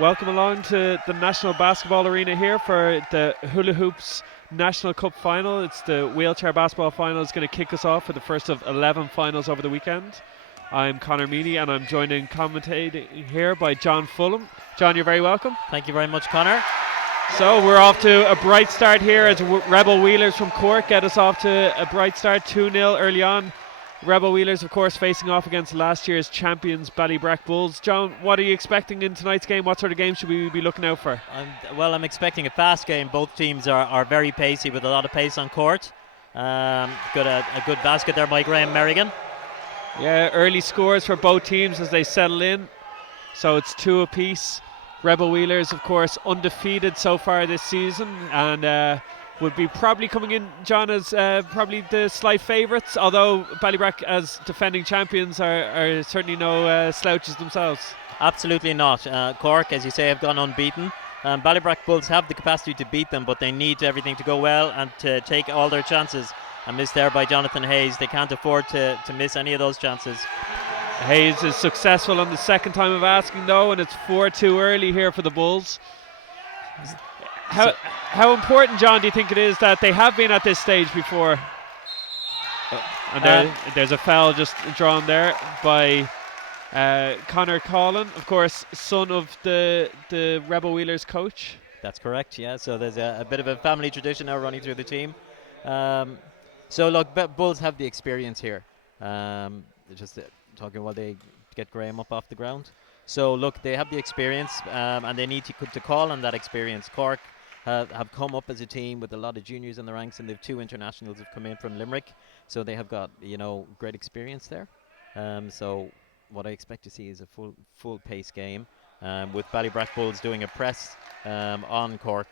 Welcome along to the National Basketball Arena here for the Hula Hoops National Cup Final. It's the Wheelchair Basketball Final. It's going to kick us off for the first of 11 finals over the weekend. I'm Connor Meaney and I'm joined in commentating here by John Fulham. John, you're very welcome. Thank you very much, Connor. So we're off to a bright start here as Rebel Wheelers from Cork get us off to a bright start, 2-0 early on. Rebel Wheelers, of course, facing off against last year's champions, Ballybrack Bulls. John, what are you expecting in tonight's game? What sort of game should we be looking out for? I'm expecting a fast game. Both teams are very pacey with a lot of pace on court. Got a good basket there by Graham Merrigan. Yeah, early scores for both teams as they settle in. So it's 2 apiece. Rebel Wheelers, of course, undefeated so far this season and would be probably coming in, John, as probably the slight favourites, although Ballybrack as defending champions are certainly no slouches themselves. Absolutely not. Cork, as you say, have gone unbeaten. Ballybrack Bulls have the capacity to beat them, but they need everything to go well and to take all their chances. And missed there by Jonathan Hayes. They can't afford to miss any of those chances. Hayes is successful on the second time of asking, though, and it's 4-2 early here for the Bulls. How important, John, do you think it is that they have been at this stage before? And there's a foul just drawn there by Connor Collin, of course, son of the Rebel Wheelers coach. That's correct, yeah. So there's a bit of a family tradition now running through the team. So look, Bulls have the experience here. Just talking while they get Graham up off the ground. So look, they have the experience and they need to call on that experience. Cork have come up as a team with a lot of juniors in the ranks, and they've 2 internationals who've come in from Limerick, so they have got great experience there. So what I expect to see is a full pace game with Ballybrack Bulls doing a press on Cork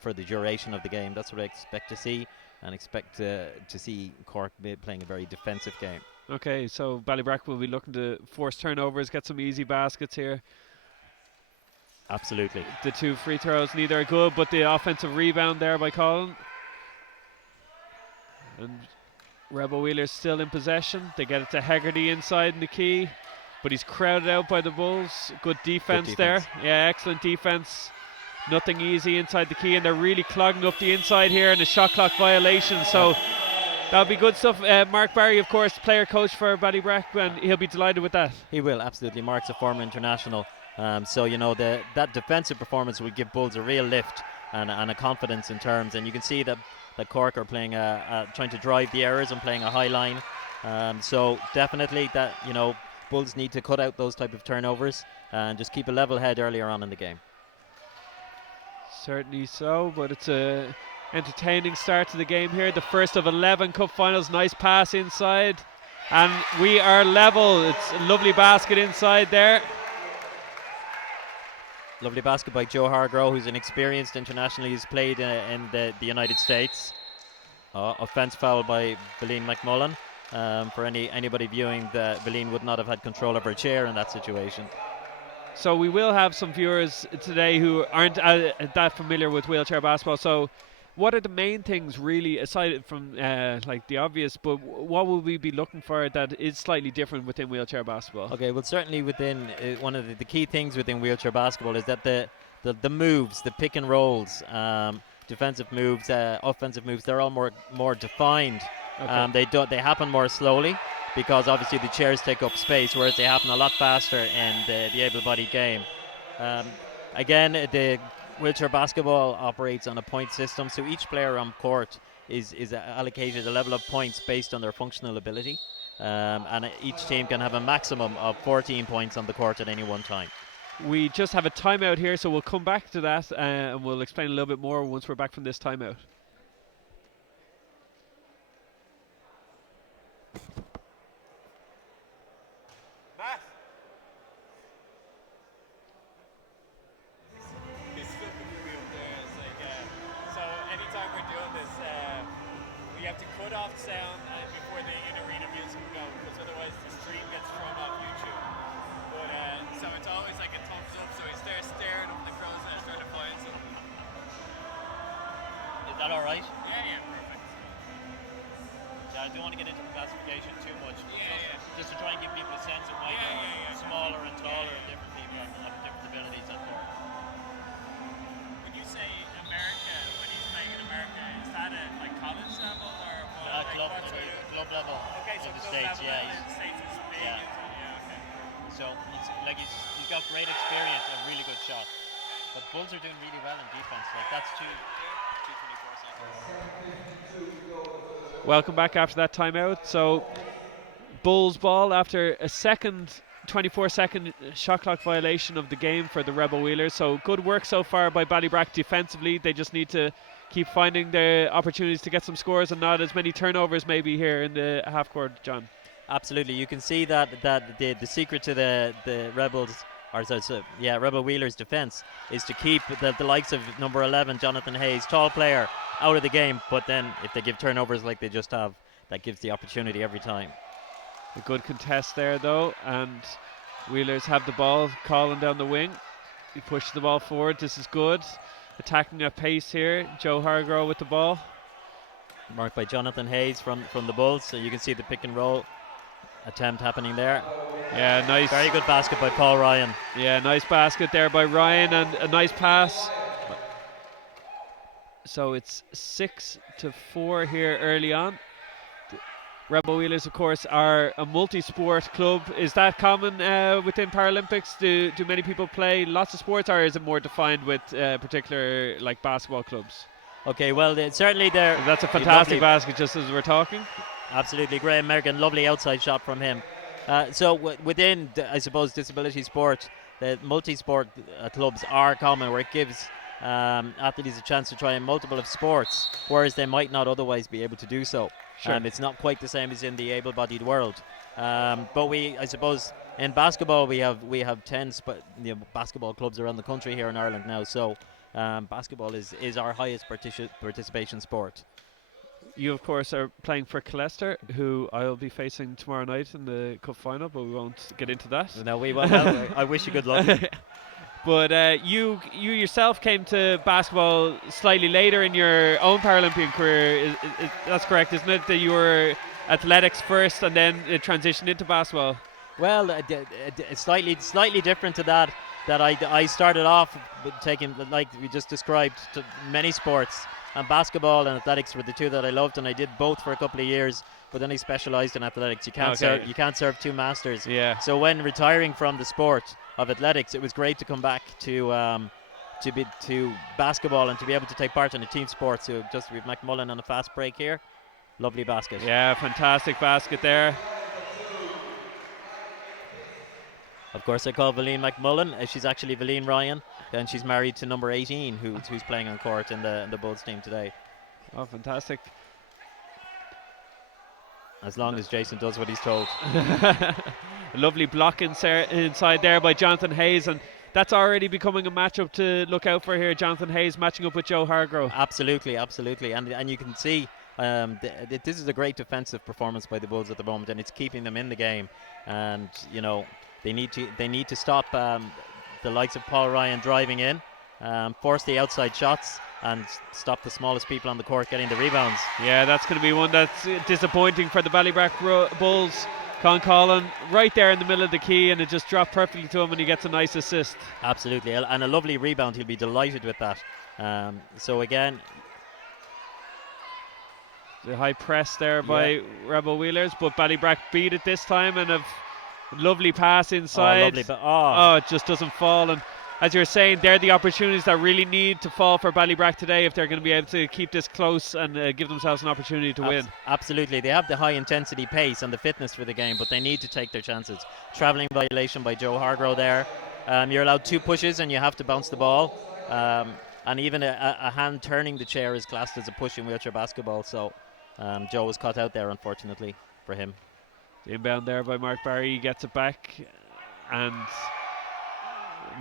for the duration of the game. That's what I expect to see, and expect to see Cork playing a very defensive game. Okay, so Ballybrack will be looking to force turnovers, get some easy baskets here. Absolutely. The 2 free throws, neither are good, but the offensive rebound there by Colin. And Rebel Wheelers still in possession. They get it to Hegarty inside in the key, but he's crowded out by the Bulls. Good defense there. Yeah, excellent defense. Nothing easy inside the key, and they're really clogging up the inside here in a shot clock violation. So that'll be good stuff. Mark Barry, of course, player coach for Ballybrack, and he'll be delighted with that. He will, absolutely. Mark's a former international. So that defensive performance will give Bulls a real lift and a confidence in terms. And you can see that Cork are playing trying to drive the errors and playing a high line. So definitely that Bulls need to cut out those type of turnovers and just keep a level head earlier on in the game. Certainly so, but it's a entertaining start to the game here. The first of 11 cup finals. Nice pass inside, and we are level. It's a lovely basket inside there. Lovely basket by Joe Hargrove, who's an experienced international. He's played in the United States. Offense foul by Valine McMullen. For anybody viewing, Valine would not have had control of her chair in that situation. So we will have some viewers today who aren't that familiar with wheelchair basketball. So what are the main things really, aside from like the obvious, but what will we be looking for that is slightly different within wheelchair basketball? Okay, well certainly within one of the key things within wheelchair basketball is that the moves, the pick and rolls, defensive moves, offensive moves, they're all more defined. Okay. They happen more slowly because obviously the chairs take up space, whereas they happen a lot faster in the able-bodied game. Again, the wheelchair basketball operates on a point system, so each player on court is allocated a level of points based on their functional ability, and each team can have a maximum of 14 points on the court at any one time. We just have a timeout here, so we'll come back to that and we'll explain a little bit more once we're back from this timeout. Sound before the in-arena music go, because otherwise the stream gets thrown off YouTube. But so it's always like a thumbs up, so he's there staring up the crow's nest trying to find something. Is that alright? Yeah, perfect. Yeah, I don't want to get into the classification too much. Yeah. Just to try and give people a sense of why they're smaller and taller and different people have different abilities at court. Yeah, in the States is big. yeah. Okay. So he's got great experience and really good shot. But Bulls are doing really well in defense. Like that's 2:24 seconds. Welcome back after that timeout. So Bulls ball after a second 24-second shot clock violation of the game for the Rebel Wheelers. So good work so far by Ballybrack defensively. They just need to keep finding the opportunities to get some scores and not as many turnovers maybe here in the half court, John. Absolutely, you can see that the secret to the Rebels, Rebel Wheelers' defense is to keep the likes of number 11, Jonathan Hayes, tall player, out of the game. But then if they give turnovers like they just have, that gives the opportunity every time. A good contest there though, and Wheelers have the ball, calling down the wing. He pushes the ball forward. This is good. Attacking at pace here. Joe Hargrove with the ball. Marked by Jonathan Hayes from the Bulls. So you can see the pick and roll attempt happening there. Yeah, nice. Very good basket by Paul Ryan. Yeah, nice basket there by Ryan and a nice pass. So it's 6-4 here early on. Rebel Wheelers, of course, are a multi-sport club. Is that common within Paralympics? Do many people play lots of sports, or is it more defined with particular like basketball clubs? Okay, well, certainly there. That's a fantastic basket, just as we're talking. Absolutely, Graham Merrigan, lovely outside shot from him. Within, I suppose, disability sport, the multi-sport clubs are common, where it gives athletes a chance to try in multiple of sports, whereas they might not otherwise be able to do so. Sure. It's not quite the same as in the able-bodied world. But I suppose, in basketball we have 10 basketball clubs around the country here in Ireland now. So basketball is our highest participation sport. You, of course, are playing for Colester, who I'll be facing tomorrow night in the cup final, but we won't get into that. No, we won't. I wish you good luck. But you yourself came to basketball slightly later in your own Paralympian career. That's correct, isn't it? That you were athletics first and then it transitioned into basketball. Well, slightly different to that. That I started off taking, like we just described, to many sports, and basketball and athletics were the two that I loved, and I did both for a couple of years. But then I specialised in athletics. You can't serve two masters. Yeah. So when retiring from the sport of athletics, it was great to come back to basketball and to be able to take part in a team sport. So we've McMullen on a fast break here. Lovely basket. Yeah, fantastic basket there. Of course, I call Valeen McMullen. She's actually Valeen Ryan, and she's married to number 18, who's playing on court in the Bulls team today. Oh, fantastic. As long as Jason does what he's told. A lovely block inside there by Jonathan Hayes, and that's already becoming a matchup to look out for here. Jonathan Hayes matching up with Joe Hargrove. Absolutely, and you can see this is a great defensive performance by the Bulls at the moment, and it's keeping them in the game. And they need to stop the likes of Paul Ryan driving in, force the outside shots, and stop the smallest people on the court getting the rebounds. Yeah, that's going to be one that's disappointing for the Ballybrack Bulls. Con Collin right there in the middle of the key, and it just dropped perfectly to him, and he gets a nice assist. Absolutely, and a lovely rebound. He'll be delighted with that. So again, the high press there by Rebel Wheelers, but Ballybrack beat it this time, and a lovely pass inside. It just doesn't fall. And as you're saying, they're the opportunities that really need to fall for Ballybrack today if they're going to be able to keep this close and give themselves an opportunity to win. Absolutely, they have the high intensity pace and the fitness for the game, but they need to take their chances. Travelling violation by Joe Hargrove there. You're allowed 2 pushes and you have to bounce the ball. And even a hand turning the chair is classed as a push in wheelchair basketball. So Joe was caught out there, unfortunately for him. The inbound there by Mark Barry, he gets it back, and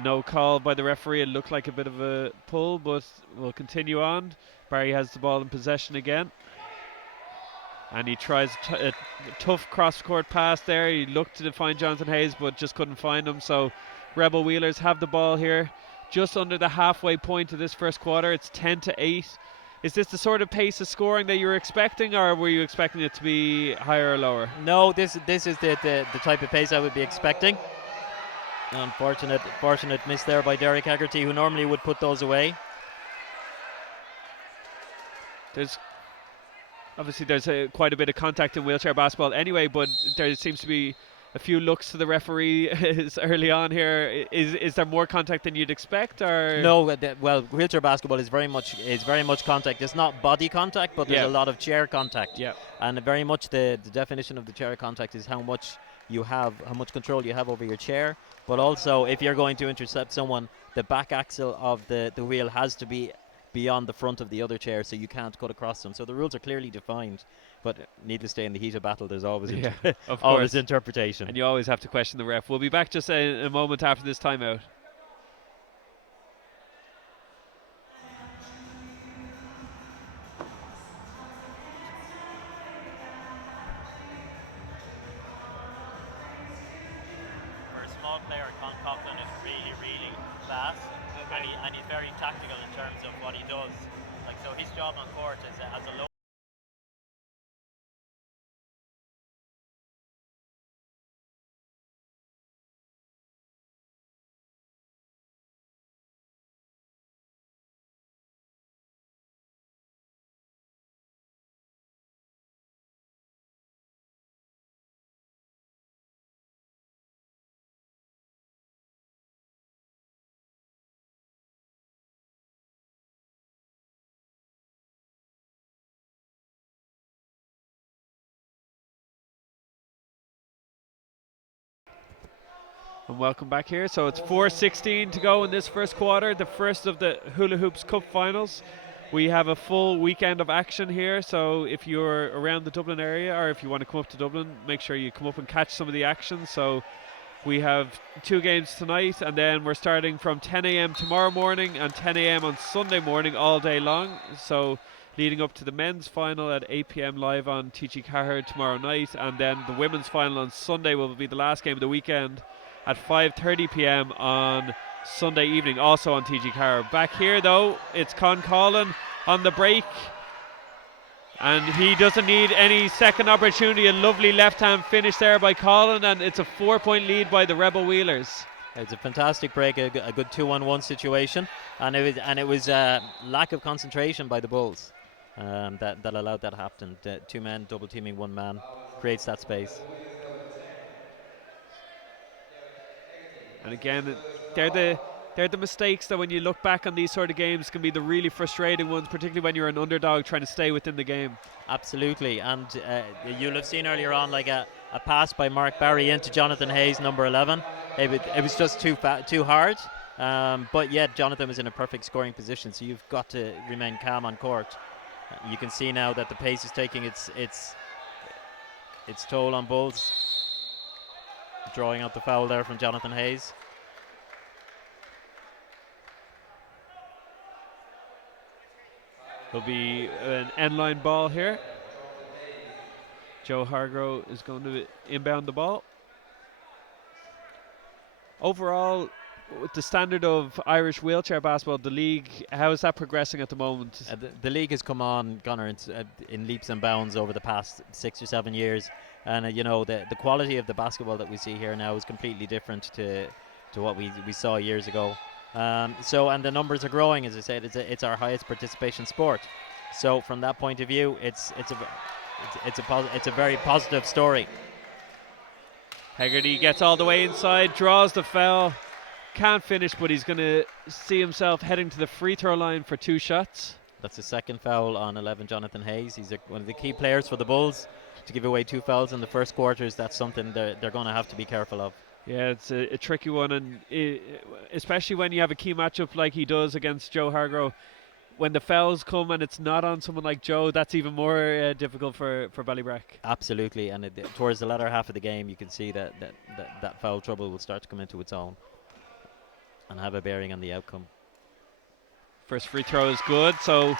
no call by the referee. It looked like a bit of a pull, but we'll continue on. Barry has the ball in possession again, and he tries a tough cross-court pass there. He looked to find Jonathan Hayes, but just couldn't find him. So Rebel Wheelers have the ball here, just under the halfway point of this first quarter. It's 10-8. Is this the sort of pace of scoring that you were expecting, or were you expecting it to be higher or lower? No, this is the type of pace I would be expecting. Unfortunate miss there by Derek Haggerty, who normally would put those away. There's obviously there's quite a bit of contact in wheelchair basketball anyway, but there seems to be a few looks to the referee early on here. Is there more contact than you'd expect, or No, well, wheelchair basketball is very much contact. It's not body contact, but there's Yeah. a lot of chair contact. Yeah. And very much the definition of the chair contact is how much control you have over your chair. But also, if you're going to intercept someone, the back axle of the wheel has to be beyond the front of the other chair, so you can't cut across them. So the rules are clearly defined. But needless to say, in the heat of battle, there's always of always course, interpretation. and you always have to question the ref. We'll be back just in a moment after this timeout. For a small player, Coughlin is really, really fast, and he's very tactical in terms of what he does. Like, so his job on court is as a low. And welcome back here. So it's 4:16 to go in this first quarter, the first of the Hula Hoops Cup finals. We have a full weekend of action here, so if you're around the Dublin area or if you want to come up to Dublin, make sure you come up and catch some of the action. So we have 2 games tonight, and then we're starting from 10 a.m. tomorrow morning and 10 a.m. on Sunday morning all day long. So leading up to the men's final at 8 p.m. live on TG Cahir tomorrow night, and then the women's final on Sunday will be the last game of the weekend at 5:30 p.m. on Sunday evening, also on TG Cahir. Back here though, it's Con Collin on the break, and he doesn't need any second opportunity. A lovely left-hand finish there by Collin, and it's a 4-point lead by the Rebel Wheelers. It's a fantastic break, a good 2-on-1 situation, and it was lack of concentration by the Bulls that allowed that to happen. The 2 men double teaming 1 man creates that space. And again, they're the mistakes that when you look back on these sort of games can be the really frustrating ones, particularly when you're an underdog trying to stay within the game. Absolutely, and you'll have seen earlier on like a pass by Mark Barry into Jonathan Hayes, number 11. It was just too hard, but yet Jonathan was in a perfect scoring position, so you've got to remain calm on court. You can see now that the pace is taking its toll on Bulls. Drawing out the foul there from Jonathan Hayes. There'll be an end-line ball here. Joe Hargrove is going to inbound the ball. Overall, with the standard of Irish wheelchair basketball, the league, how is that progressing at the moment? The league has come on, Gunnar, in leaps and bounds over the past 6 or 7 years, and you know the quality of the basketball that we see here now is completely different to what we saw years ago. And the numbers are growing. As I said, it's our highest participation sport. So from that point of view, it's a very positive story. Hegarty gets all the way inside, draws the foul, can't finish, but he's going to see himself heading to the free throw line for 2 shots. That's the second foul on 11, Jonathan Hayes. He's one of the key players for the Bulls. To give away 2 fouls in the first quarters, that's something they're going to have to be careful of. Yeah, it's a tricky one, and especially when you have a key matchup like he does against Joe Hargrove. When the fouls come and it's not on someone like Joe, that's even more difficult for Ballybrack. Absolutely, and towards the latter half of the game, you can see that foul trouble will start to come into its own and have a bearing on the outcome. First free throw is good, so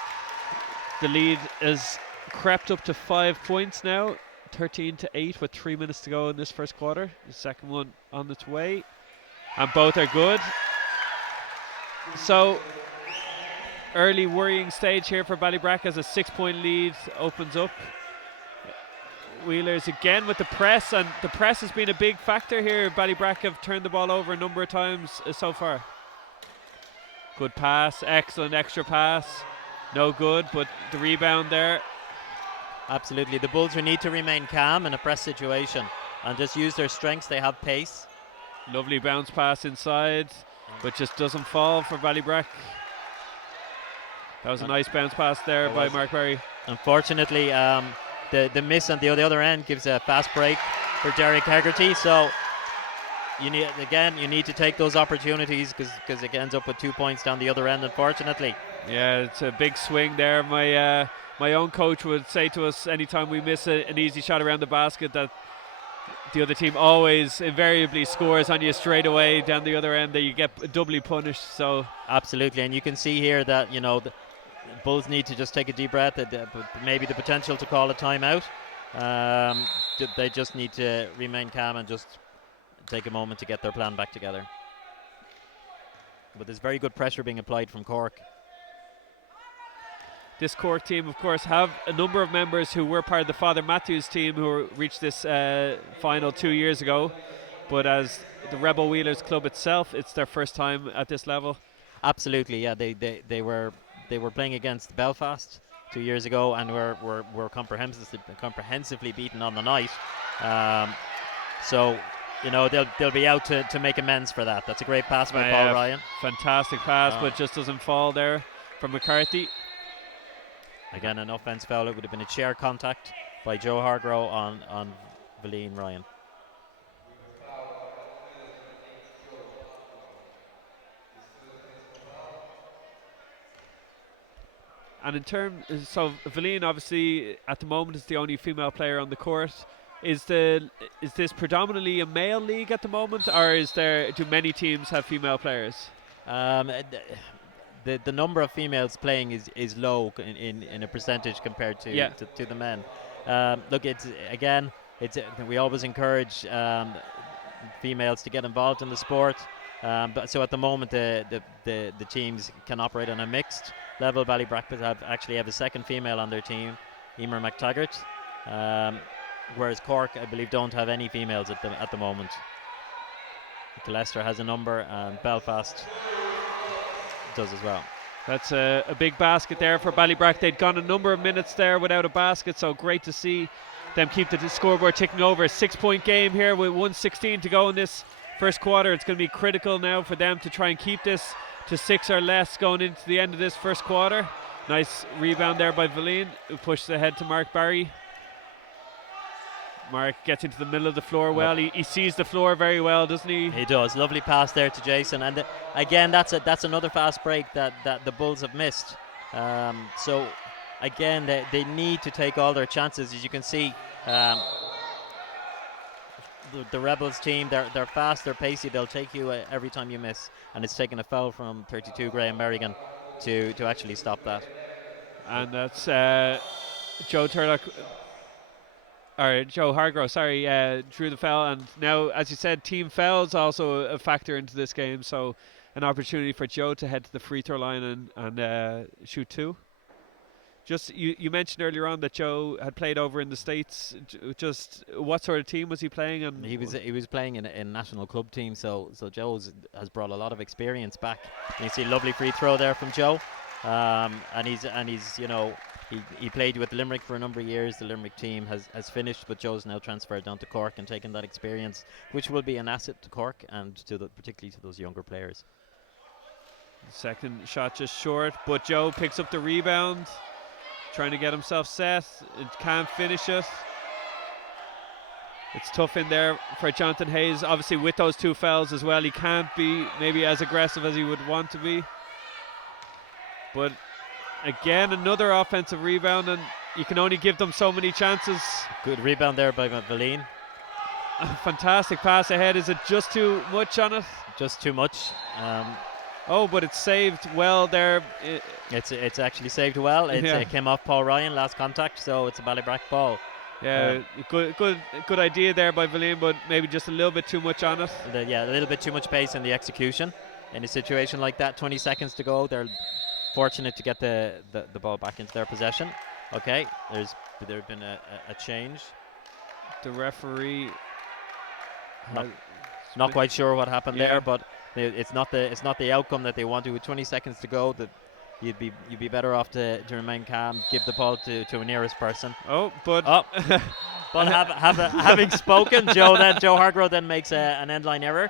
the lead is crept up to 5 points now, 13-8 with 3 minutes to go in this first quarter. The second one on its way, and both are good. So early worrying stage here for Ballybrack as a 6-point lead opens up. Wheelers again with the press, and the press has been a big factor here. Ballybrack have turned the ball over a number of times so far. Good pass, excellent extra pass. No good, but the rebound there. Absolutely. The Bulls will need to remain calm in a press situation and just use their strengths. They have pace. Lovely bounce pass inside, but just doesn't fall for Ballybrack. That was a nice bounce pass there by Mark Barry. Unfortunately, the miss on the other end gives a fast break for Derek Hegarty. So you need to take those opportunities because it ends up with 2 points down the other end. Unfortunately. Yeah, it's a big swing there. My own coach would say to us anytime we miss an easy shot around the basket that the other team always invariably scores on you straight away down the other end, that you get doubly punished. So absolutely, and you can see here that the Bulls need to just take a deep breath. Maybe the potential to call a timeout. They just need to remain calm and just take a moment to get their plan back together. But there's very good pressure being applied from Cork. This Cork team, of course, have a number of members who were part of the Father Matthews team who reached this final 2 years ago. But as the Rebel Wheelers club itself, it's their first time at this level. Absolutely, yeah. They were playing against Belfast 2 years ago and were comprehensively beaten on the night. So they'll be out to make amends for that. That's a great pass by Paul Ryan. Fantastic pass, but just doesn't fall there from McCarthy. Again, an offense foul. It would have been a chair contact by Joe Hargrove on Valeen Ryan. And in terms, so Valeen obviously at the moment is the only female player on the court. Is this predominantly a male league at the moment, or do many teams have female players? The number of females playing is low in a percentage compared to the men. Look, we always encourage females to get involved in the sport. But so at the moment the teams can operate on a mixed level. Ballybrack actually have a second female on their team, Emer McTaggart, whereas Cork, I believe, don't have any females at the moment. Leicester has a number, and Belfast does as well. That's a big basket there for Ballybrack. They'd gone a number of minutes there without a basket, so great to see them keep the scoreboard ticking over. A 6-point game here with 1:16 to go in this first quarter. It's going to be critical now for them to try and keep this to 6 or less going into the end of this first quarter. Nice rebound there by Valeen, who pushes ahead to Mark Barry. Mark gets into the middle of the floor well. He sees the floor very well, doesn't he? He does. Lovely pass there to Jason. And again, that's another fast break that the Bulls have missed. So again, they need to take all their chances. As you can see, the Rebels team, they're fast, they're pacey. They'll take you every time you miss. And it's taken a foul from 32 Graham Merrigan to actually stop that. And that's Joe Turlock. Or Joe Hargrove, drew the foul, and now, as you said, team fouls also a factor into this game, so an opportunity for Joe to head to the free throw line and shoot 2. Just you mentioned earlier on that Joe had played over in the States. Just what sort of team was he playing? And he was playing in a national club team, so Joe has brought a lot of experience back. And you see a lovely free throw there from Joe, and he's He played with Limerick for a number of years. The Limerick team has finished, but Joe's now transferred down to Cork and taken that experience, which will be an asset to Cork and particularly to those younger players. Second shot just short, but Joe picks up the rebound, trying to get himself set. It can't finish it. It's tough in there for Jonathan Hayes. Obviously, with those 2 fouls as well, he can't be maybe as aggressive as he would want to be. But again, another offensive rebound, and you can only give them so many chances. Good rebound there by Valeen. A fantastic pass ahead. Is it just too much on it? Just too much. But it's saved well there. It's actually saved well. It came off Paul Ryan, last contact, so it's a Ballybrack ball. Yeah, good idea there by Valeen, but maybe just a little bit too much on it. A little bit too much pace in the execution. In a situation like that, 20 seconds to go, they're fortunate to get the ball back into their possession. Okay, there's been a change. The referee not quite sure what happened there, but it's not the outcome that they want to. With 20 seconds to go, you'd be better off to remain calm, give the ball to a nearest person. Oh, but Oh, but having spoken, Joe Hargrove then makes an end line error,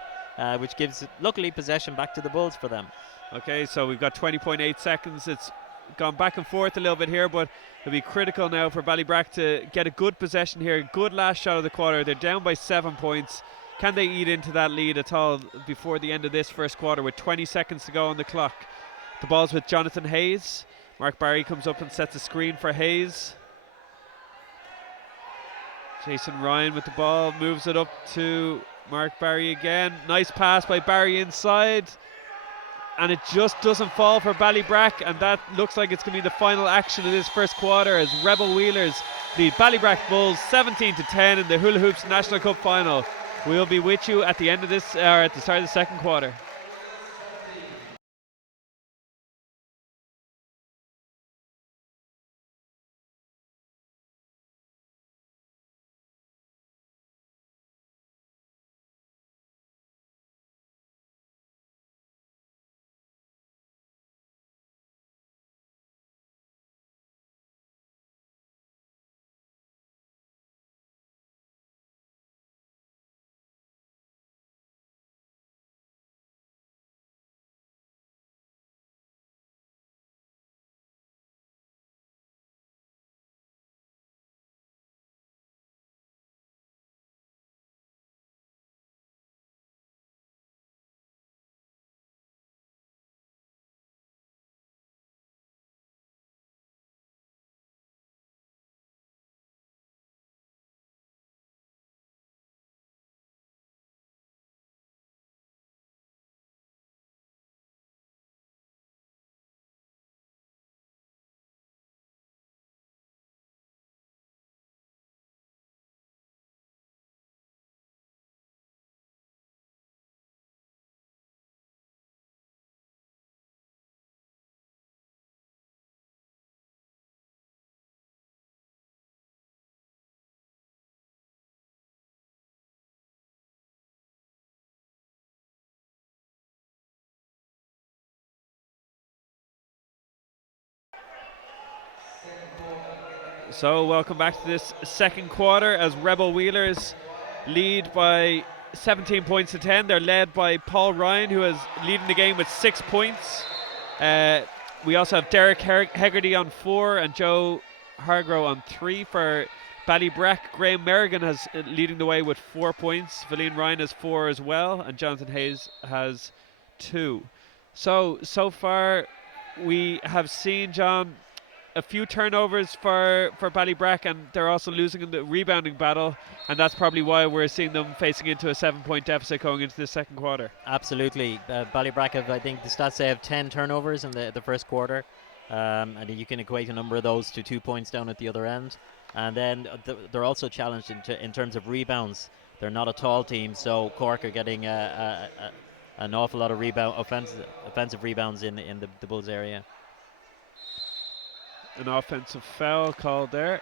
which gives luckily possession back to the Bulls for them. Okay, so we've got 20.8 seconds. It's gone back and forth a little bit here, but it'll be critical now for Ballybrack to get a good possession here. Good last shot of the quarter. They're down by 7 points. Can they eat into that lead at all before the end of this first quarter with 20 seconds to go on the clock? The ball's with Jonathan Hayes. Mark Barry comes up and sets a screen for Hayes. Jason Ryan with the ball, moves it up to Mark Barry again. Nice pass by Barry inside. And it just doesn't fall for Ballybrack, and that looks like it's going to be the final action of this first quarter as Rebel Wheelers lead Ballybrack Bulls 17-10 in the Hula Hoops National Cup Final. We'll be with you at the end of this, or at the start of the second quarter. So welcome back to this second quarter as Rebel Wheelers lead by 17 points to 10. They're led by Paul Ryan, who is leading the game with 6 points. We also have Derek Hegarty on 4 and Joe Hargrove on 3 for Ballybrack. Graham Merrigan has leading the way with 4 points. Valine Ryan has 4 as well, and Jonathan Hayes has 2. So far we have seen, John, a few turnovers for Ballybrack, and they're also losing in the rebounding battle, and that's probably why we're seeing them facing into a 7-point deficit going into the second quarter. Absolutely. Ballybrack have, I think the stats say, have 10 turnovers in the first quarter, and you can equate a number of those to 2 points down at the other end. And then they're also challenged in terms of rebounds. They're not a tall team, so Cork are getting an awful lot of offensive rebounds in the Bulls area. An offensive foul called there.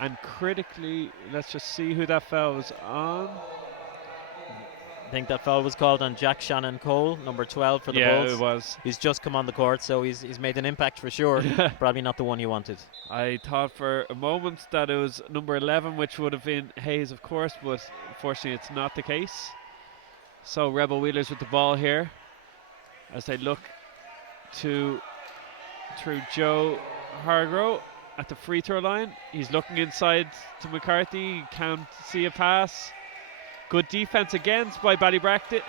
And critically, let's just see who that foul was on. I think that foul was called on Jack Shannon Cole, number 12 for the Bulls. Yeah, it was. He's just come on the court, so he's made an impact for sure. Probably not the one you wanted. I thought for a moment that it was number 11, which would have been Hayes, of course, but unfortunately it's not the case. So Rebel Wheelers with the ball here as they look through Joe Hargrove at the free throw line. He's looking inside to McCarthy. He can't see a pass. Good defense against by Ballybrack.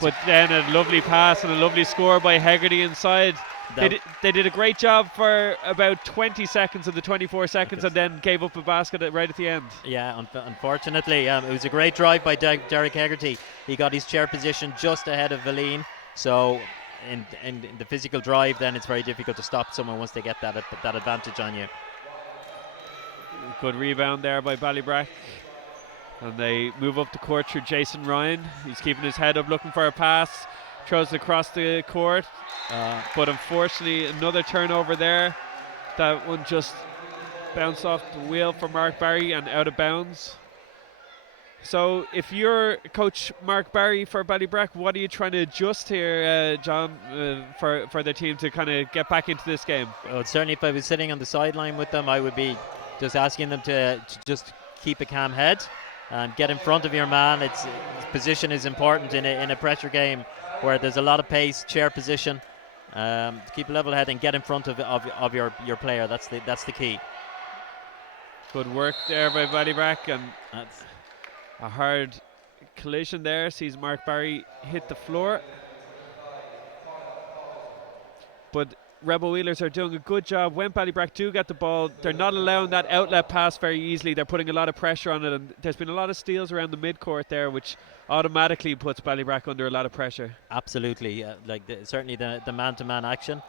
But then a lovely pass and a lovely score by Hegarty inside. They did a great job for about 20 seconds of the 24 seconds and then gave up a basket right at the end. Yeah, unfortunately. It was a great drive by Derek Hegarty. He got his chair position just ahead of Valine. So in the physical drive, then it's very difficult to stop someone once they get that advantage on you. Good rebound there by Ballybrack. And they move up the court through Jason Ryan. He's keeping his head up, looking for a pass. Throws it across the court. But unfortunately, another turnover there. That one just bounced off the wheel for Mark Barry and out of bounds. So, if you're Coach Mark Barry for Ballybrack, what are you trying to adjust here, John, for the team to kind of get back into this game? Well, certainly, if I was sitting on the sideline with them, I would be just asking them to just keep a calm head and get in front of your man. Its position is important in a pressure game where there's a lot of pace, chair position. To keep a level head and get in front of your player. That's the key. Good work there by Ballybrack, and That's a hard collision there. Sees Mark Barry hit the floor. But Rebel Wheelers are doing a good job. When Ballybrack do get the ball, they're not allowing that outlet pass very easily. They're putting a lot of pressure on it, and there's been a lot of steals around the midcourt there, which automatically puts Ballybrack under a lot of pressure. absolutely certainly the man-to-man action.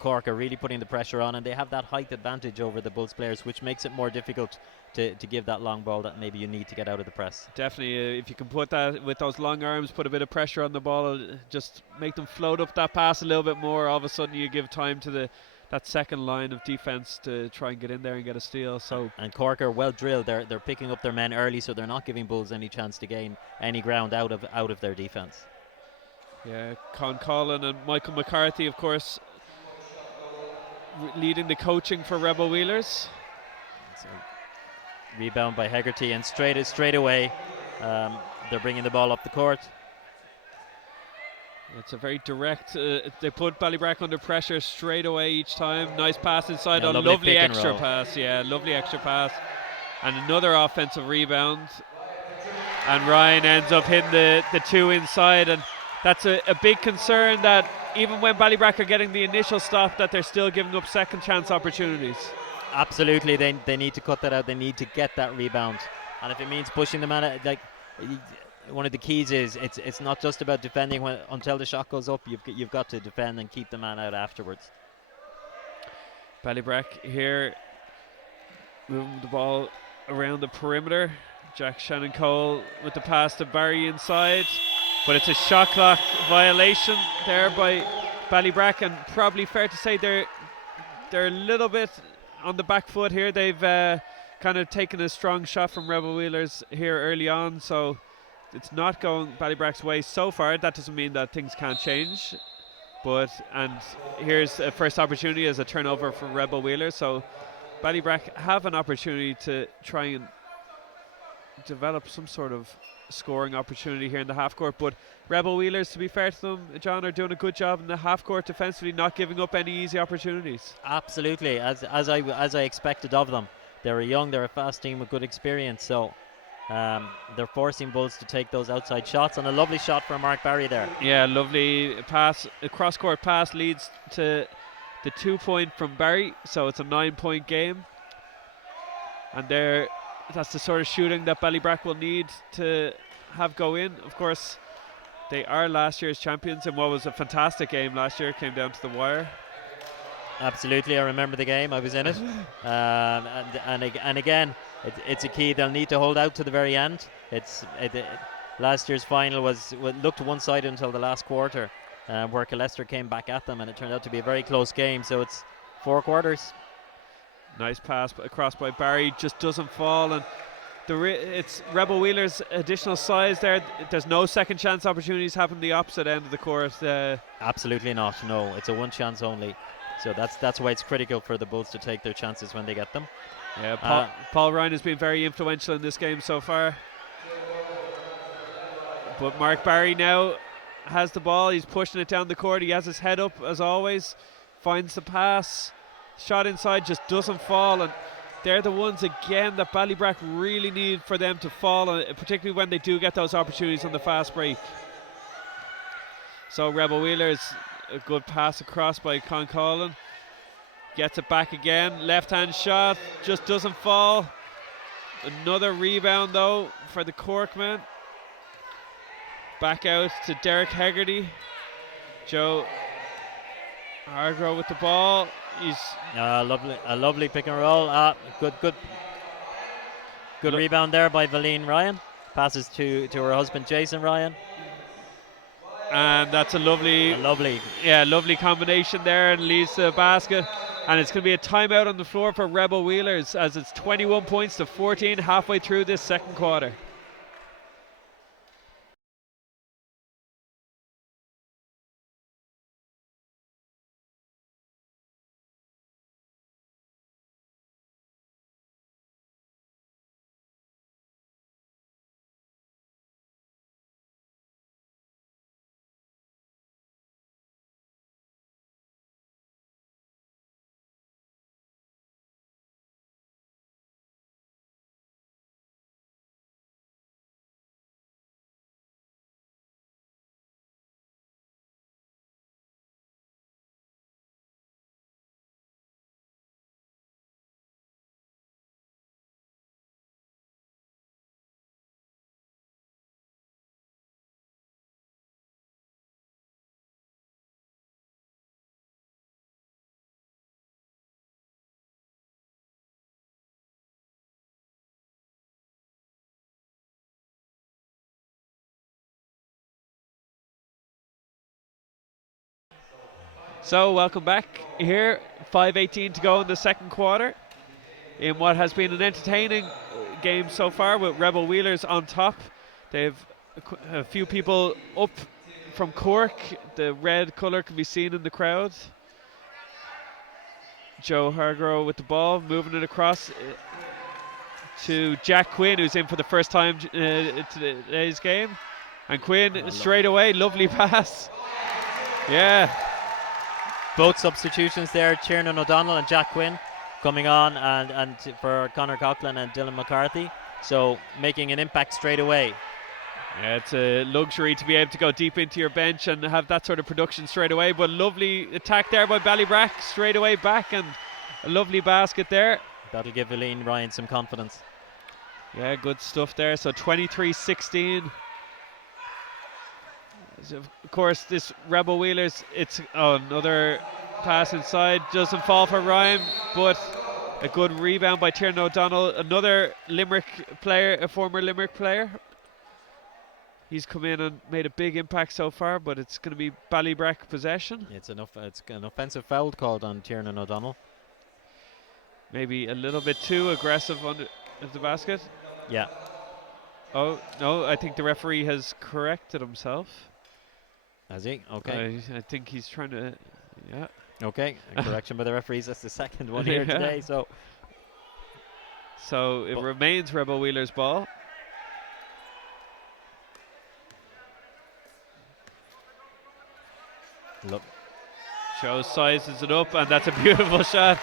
Cork are really putting the pressure on, and they have that height advantage over the Bulls players, which makes it more difficult to give that long ball that maybe you need to get out of the press. Definitely, if you can put that with those long arms, put a bit of pressure on the ball, just make them float up that pass a little bit more. All of a sudden, you give time to that second line of defense to try and get in there and get a steal. So, And Cork are well drilled. They're picking up their men early, so they're not giving Bulls any chance to gain any ground out of their defense. yeah, Con Collin and Michael McCarthy, of course, leading the coaching for Rebel Wheelers. So, rebound by Hegarty, and straight away they're bringing the ball up the court. It's a very direct. They put Ballybrack under pressure straight away each time. Nice pass inside. Yeah, A lovely lovely pick and extra roll. pass. Yeah, lovely extra pass. And another offensive rebound. And Ryan ends up hitting the two inside. And that's a big concern, that even when Ballybrack are getting the initial stop, that they're still giving up second chance opportunities. Absolutely, they need to cut that out. They need to get that rebound, and if it means pushing the man out, one of the keys is it's not just about defending until the shot goes up. You've got to defend and keep the man out afterwards. Ballybrack here moving the ball around the perimeter. Jack Shannon Cole with the pass to Barry inside, but it's a shot clock violation there by Ballybrack, and probably fair to say they're a little bit on the back foot here. They've kind of taken a strong shot from Rebel Wheelers here early on, so it's not going Ballybrack's way so far. That doesn't mean that things can't change, and here's a first opportunity as a turnover for Rebel Wheelers, so Ballybrack have an opportunity to try and develop some sort of scoring opportunity here in the half court. But Rebel Wheelers, to be fair to them, John, are doing a good job in the half court defensively, not giving up any easy opportunities. Absolutely, as I expected of them. They're a fast team with good experience, so they're forcing Bulls to take those outside shots, and a lovely shot from Mark Barry there. Yeah, lovely pass, a cross-court pass leads to the 2-point from Barry, so it's a 9-point game. And that's the sort of shooting that Ballybrack will need to have go in. Of course, they are last year's champions, and what was a fantastic game last year, came down to the wire. Absolutely, I remember the game. I was in it, and again, it's a key. They'll need to hold out to the very end. Last year's final looked one-sided until the last quarter, where Leicester came back at them, and it turned out to be a very close game. So it's 4 quarters. Nice pass across by Barry, just doesn't fall, and it's Rebel Wheelers' additional size there. There's no second chance opportunities happen the opposite end of the court. Absolutely not. No, it's a one chance only. So that's why it's critical for the Bulls to take their chances when they get them. Yeah, Paul Ryan has been very influential in this game so far. But Mark Barry now has the ball. He's pushing it down the court. He has his head up as always. Finds the pass. Shot inside just doesn't fall. And they're the ones again that Ballybrack really need for them to fall, particularly when they do get those opportunities on the fast break. So Rebel Wheelers, a good pass across by Con Collin. Gets it back again. Left hand shot just doesn't fall. Another rebound though for the Corkmen. Back out to Derek Hegarty. Joe Hargrove with the ball. He's a lovely pick and roll. Good rebound there by Valine Ryan. Passes to her husband Jason Ryan. And that's a lovely lovely combination there, and leads to the basket. And it's going to be a timeout on the floor for Rebel Wheelers as it's 21 points to 14 halfway through this second quarter. So welcome back here. 5:18 to go in the second quarter in what has been an entertaining game so far with Rebel Wheelers on top. They've a few people up from Cork. The red colour can be seen in the crowd. Joe Hargrove with the ball, moving it across to Jack Quinn, who's in for the first time today's game. And Quinn straight away, lovely pass. Yeah. Both substitutions there, Tiernan O'Donnell and Jack Quinn coming on and for Conor Coughlin and Dylan McCarthy. So making an impact straight away. Yeah, it's a luxury to be able to go deep into your bench and have that sort of production straight away. But lovely attack there by Ballybrack, straight away back, and a lovely basket there. That'll give Eileen Ryan some confidence. Yeah, good stuff there. So 23-16. Of course, this Rebel Wheelers, it's another pass inside. Doesn't fall for Ryan, but a good rebound by Tiernan O'Donnell. Another Limerick player, a former Limerick player. He's come in and made a big impact so far, but it's going to be Ballybrack possession. It's an offensive foul called on Tiernan O'Donnell. Maybe a little bit too aggressive on the basket. Yeah. Oh, no, I think the referee has corrected himself. Has he? Okay. I think he's trying to, yeah. Okay, a correction by the referees. That's the second one here today. So it remains Rebel Wheelers' ball. Look. Joe sizes it up, and that's a beautiful shot.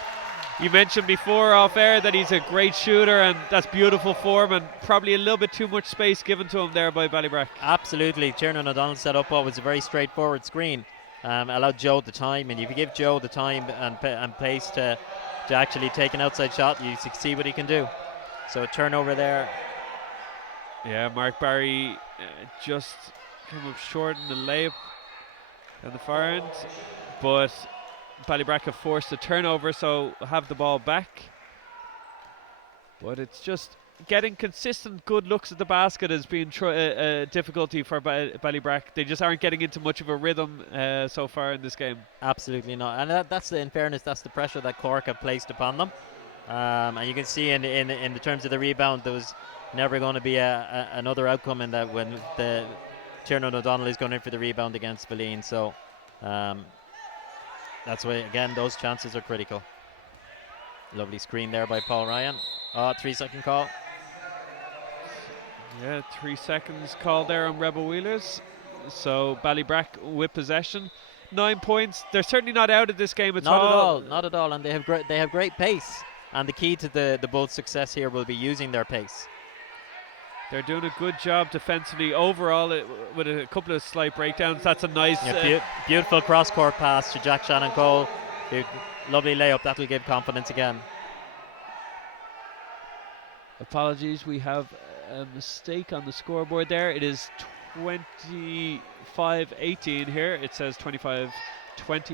You mentioned before off air that he's a great shooter, and that's beautiful form, and probably a little bit too much space given to him there by Ballybrack. Absolutely. Tiernan O'Donnell set up what was a very straightforward screen. Allowed Joe the time, and if you give Joe the time and pace to actually take an outside shot, you see what he can do. So a turnover there. Yeah, Mark Barry just came up short in the layup on the far end, but Ballybrack have forced a turnover, so have the ball back. But it's just getting consistent good looks at the basket has been a difficulty for Ballybrack. They just aren't getting into much of a rhythm so far in this game. Absolutely not. And that's in fairness, that's the pressure that Cork have placed upon them. And you can see in the terms of the rebound, there was never going to be another outcome in that when the Tiernan O'Donnell is going in for the rebound against Valine. So that's why, again, those chances are critical. Lovely screen there by Paul Ryan. 3-second call. Yeah, 3 seconds call there on Rebel Wheelers. So Ballybrack with possession. 9 points. They're certainly not out of this game at all. Not at all. And they have great pace. And the key to the Bulls' success here will be using their pace. They're doing a good job defensively overall with a couple of slight breakdowns. That's a nice... beautiful cross-court pass to Jack Shannon Cole. Lovely layup. That'll give confidence again. Apologies, we have a mistake on the scoreboard there. It is 25-18 here. It says 25-20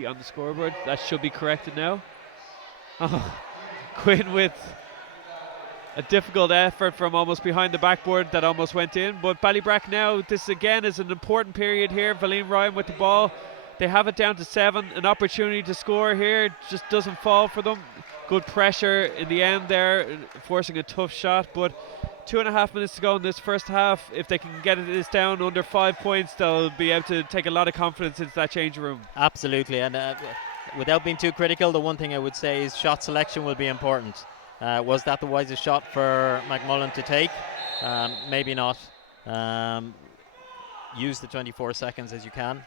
on the scoreboard. That should be corrected now. Oh, Quinn with a difficult effort from almost behind the backboard that almost went in. But Ballybrack now, this again is an important period here. Valine Ryan with the ball. They have it down to 7. An opportunity to score here, just doesn't fall for them. Good pressure in the end there, forcing a tough shot, but 2.5 minutes to go in this first half. If they can get this down under 5 points, they'll be able to take a lot of confidence into that changing room. Absolutely, and without being too critical, the one thing I would say is shot selection will be important. Was that the wisest shot for McMullen to take? Maybe not. Use the 24 seconds as you can.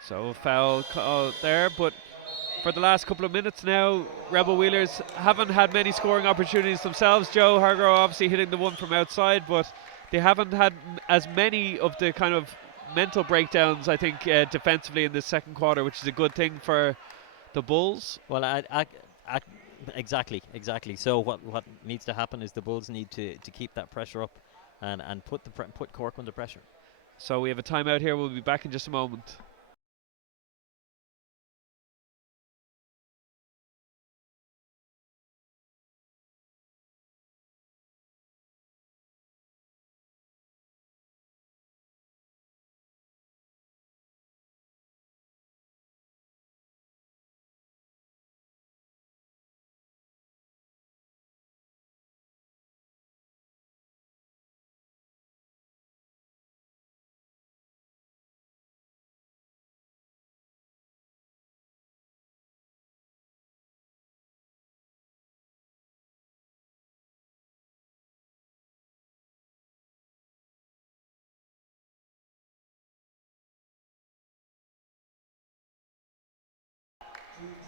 So foul call there, but for the last couple of minutes now, Rebel Wheelers haven't had many scoring opportunities themselves. Joe Hargrove obviously hitting the one from outside, but they haven't had as many of the kind of mental breakdowns, I think, defensively in this second quarter, which is a good thing for the Bulls. Well, exactly. So what needs to happen is the Bulls need to keep that pressure up and put Cork under pressure. So we have a timeout here. We'll be back in just a moment.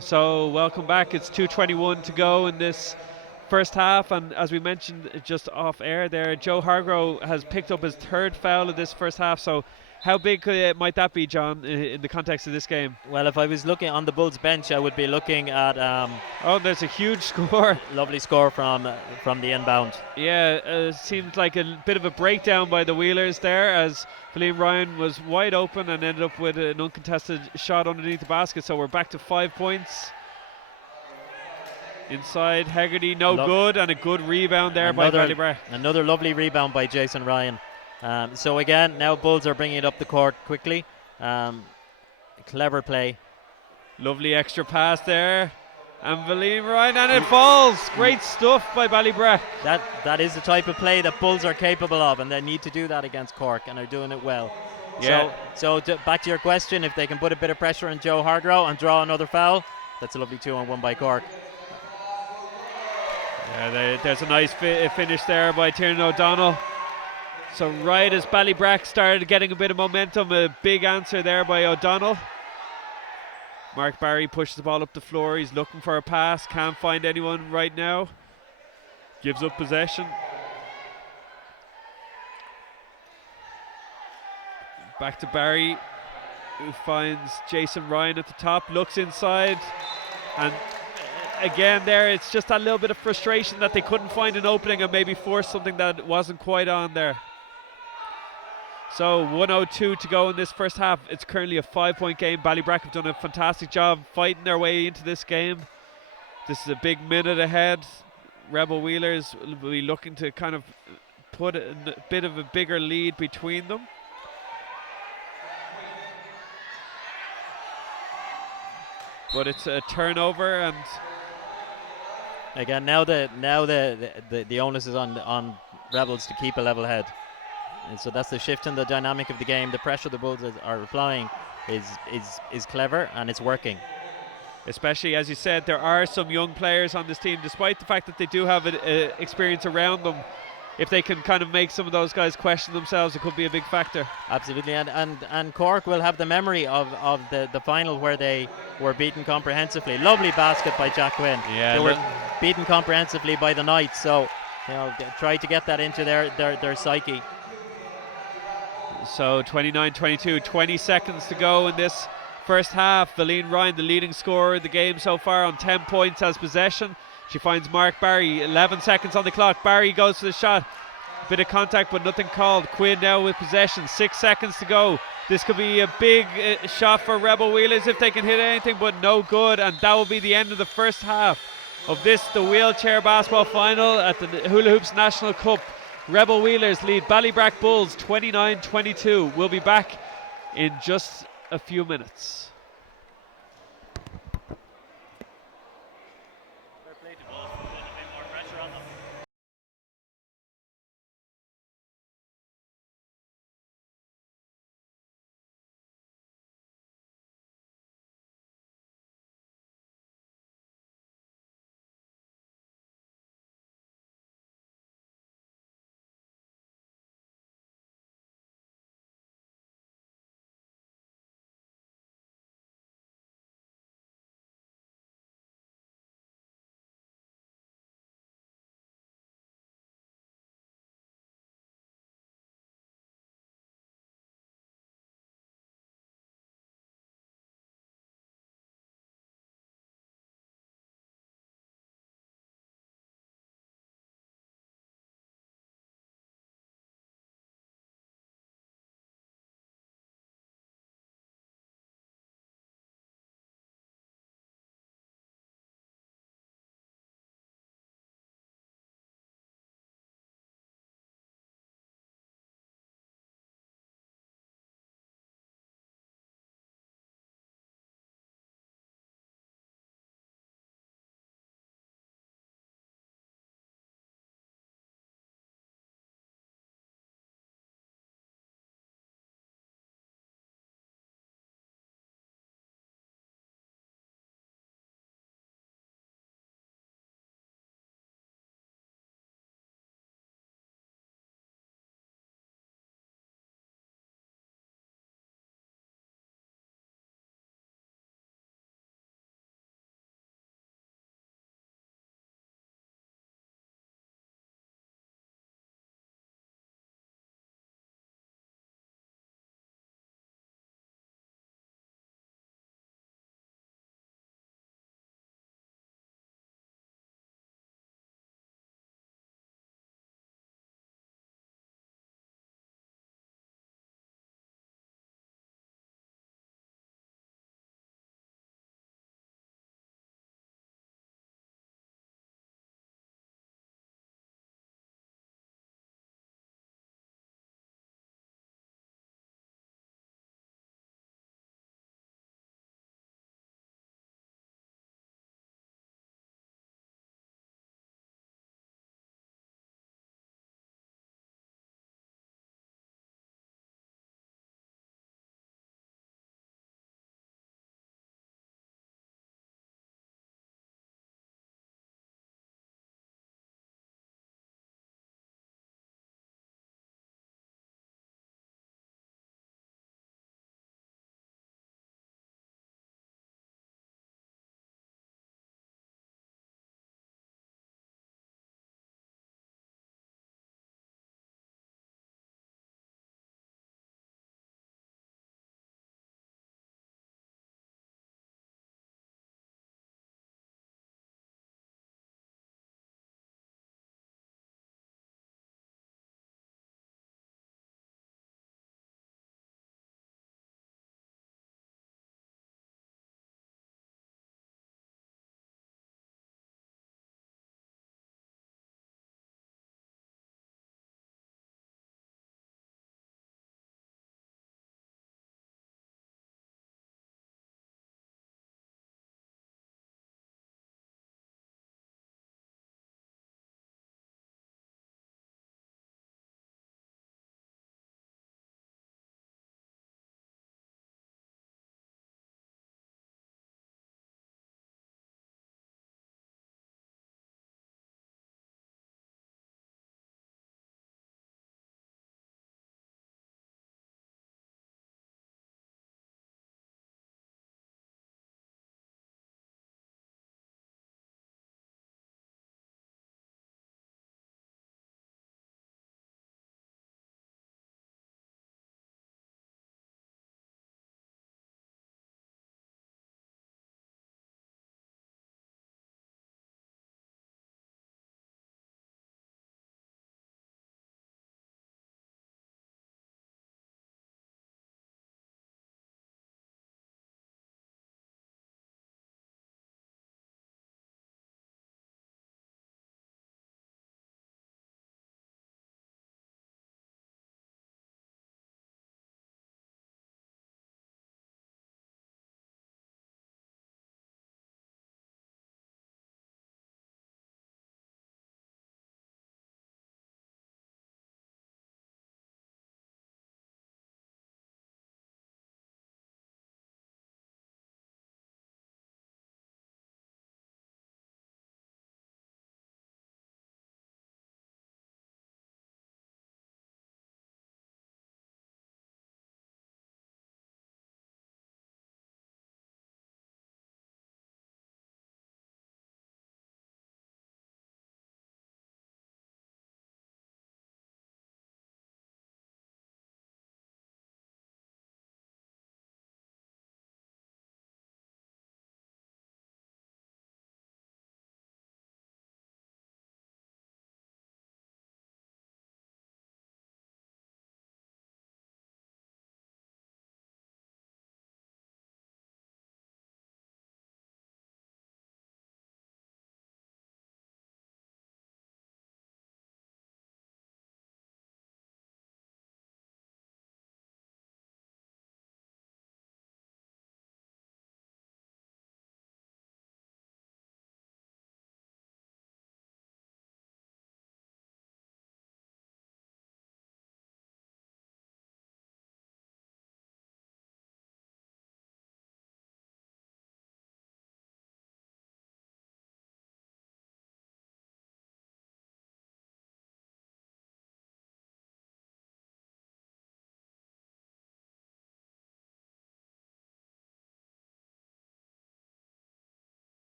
So welcome back. It's 2:21 to go in this first half, and as we mentioned just off air there, Joe Hargrove has picked up his 3rd foul of this first half. So how big might that be, John, in the context of this game? Well, if I was looking on the Bulls bench, I would be looking at oh, there's a huge score. Lovely score from the inbound. Yeah, seemed like a bit of a breakdown by the Wheelers there, as Philippe Ryan was wide open and ended up with an uncontested shot underneath the basket. So we're back to 5 points. Inside, Hegarty, no good, and a good rebound there by Ballybrack. Another lovely rebound by Jason Ryan. So again, now Bulls are bringing it up the court quickly. Clever play. Lovely extra pass there. And Philippe Ryan, and it falls. Great stuff by Ballybrack. That is the type of play that Bulls are capable of, and they need to do that against Cork, and are doing it well. Yeah. So back to your question, if they can put a bit of pressure on Joe Hargrove and draw another foul, that's a lovely 2-on-1 by Cork. Yeah, there's a nice finish there by Tiernan O'Donnell. So right as Ballybrack started getting a bit of momentum, a big answer there by O'Donnell. Mark Barry pushes the ball up the floor. He's looking for a pass. Can't find anyone right now. Gives up possession. Back to Barry, who finds Jason Ryan at the top. Looks inside. And again there, it's just a little bit of frustration that they couldn't find an opening and maybe force something that wasn't quite on there. So 1:02 to go in this first half. It's currently a 5-point game. Ballybrack have done a fantastic job fighting their way into this game. This is a big minute ahead. Rebel Wheelers will be looking to kind of put a bit of a bigger lead between them. But it's a turnover, and again now the onus is on Rebels to keep a level head. And so that's the shift in the dynamic of the game. The pressure the Bulls are applying is clever, and it's working. Especially, as you said, there are some young players on this team, despite the fact that they do have experience around them. If they can kind of make some of those guys question themselves, it could be a big factor. Absolutely, and Cork will have the memory of the final where they were beaten comprehensively. Lovely basket by Jack Quinn. Yeah, they were beaten comprehensively by the Knights, so try to get that into their psyche. So 29-22, 20 seconds to go in this first half. Philippe Ryan, the leading scorer of the game so far, on 10 points, has possession. She finds Mark Barry, 11 seconds on the clock. Barry goes for the shot. Bit of contact, but nothing called. Quinn now with possession, 6 seconds to go. This could be a big shot for Rebel Wheelers if they can hit anything, but no good. And that will be the end of the first half of this, the wheelchair basketball final at the Hula Hoops National Cup. Rebel Wheelers lead Ballybrack Bulls 29-22. We'll be back in just a few minutes. Fair play to both. Putting a bit more pressure on them.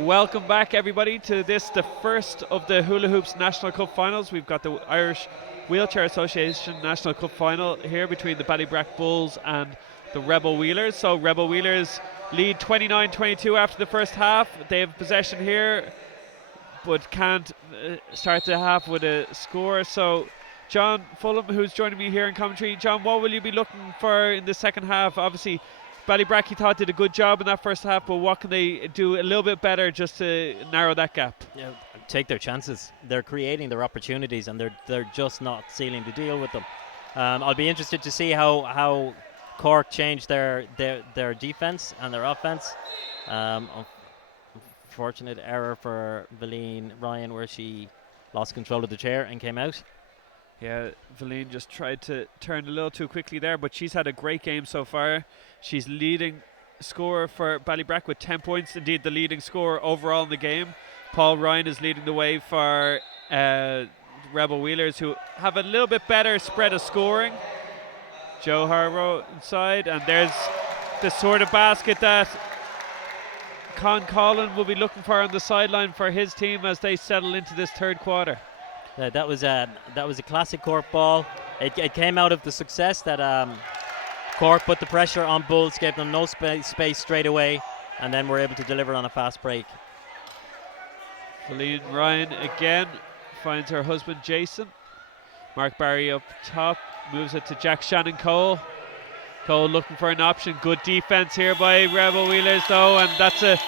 Welcome back, everybody, to the first of the Hula Hoops National Cup finals. We've got the Irish Wheelchair Association National Cup final here between the Ballybrack Bulls and the Rebel Wheelers. So Rebel Wheelers lead 29-22 after the first half. They have possession here, but can't start the half with a score. So John Fulham, who's joining me here in commentary. John, what will you be looking for in the second half? Obviously, Ballybrack, he thought, did a good job in that first half, but what can they do a little bit better just to narrow that gap? Yeah, take their chances. They're creating their opportunities, and they're just not sealing the deal with them. I'll be interested to see how Cork changed their defense and their offense. Unfortunate error for Valine Ryan, where she lost control of the chair and came out. Yeah, Valine just tried to turn a little too quickly there, but she's had a great game so far. She's leading scorer for Ballybrack with 10 points, indeed the leading scorer overall in the game. Paul Ryan is leading the way for Rebel Wheelers, who have a little bit better spread of scoring. Joe Harrow inside, and there's the sort of basket that Con Collin will be looking for on the sideline for his team as they settle into this third quarter. That was a classic Cork ball. It came out of the success that Cork put the pressure on Bulls, gave them no space straight away, and then were able to deliver on a fast break. Valine Ryan again finds her husband Jason. Mark Barry up top, moves it to Jack Shannon Cole. Cole looking for an option. Good defense here by Rebel Wheelers though, and that's a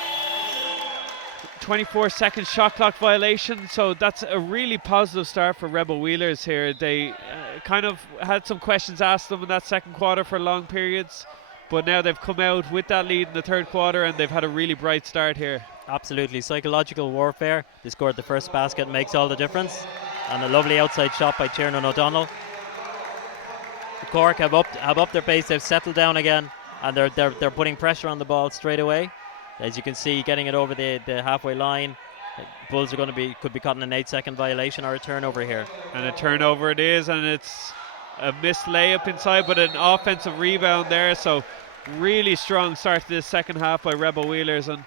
24-second shot clock violation, so that's a really positive start for Rebel Wheelers here. They kind of had some questions asked them in that second quarter for long periods, but now they've come out with that lead in the third quarter and they've had a really bright start here. Absolutely, psychological warfare. They scored the first basket, makes all the difference, and a lovely outside shot by Tiernan O'Donnell. The Cork have upped their pace. They've settled down again, and they're putting pressure on the ball straight away. As you can see, getting it over the halfway line. Bulls are could be caught in an 8-second violation or a turnover here. And a turnover it is, and it's a missed layup inside, but an offensive rebound there. So really strong start to this second half by Rebel Wheelers, and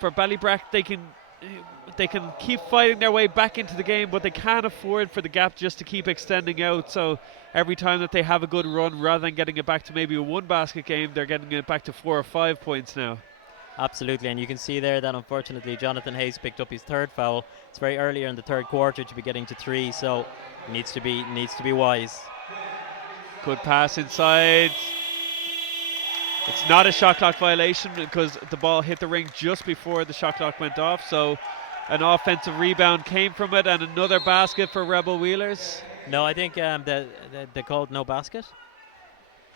for Ballybrack they can keep fighting their way back into the game, but they can't afford for the gap just to keep extending out. So every time that they have a good run, rather than getting it back to maybe a one basket game, they're getting it back to 4 or 5 points now. Absolutely, and you can see there that unfortunately Jonathan Hayes picked up his third foul. It's very earlier in the third quarter to be getting to 3, so he needs to be wise. Good pass inside. It's not a shot clock violation because the ball hit the ring just before the shot clock went off, so an offensive rebound came from it, and another basket for Rebel Wheelers. No, I think they called no basket.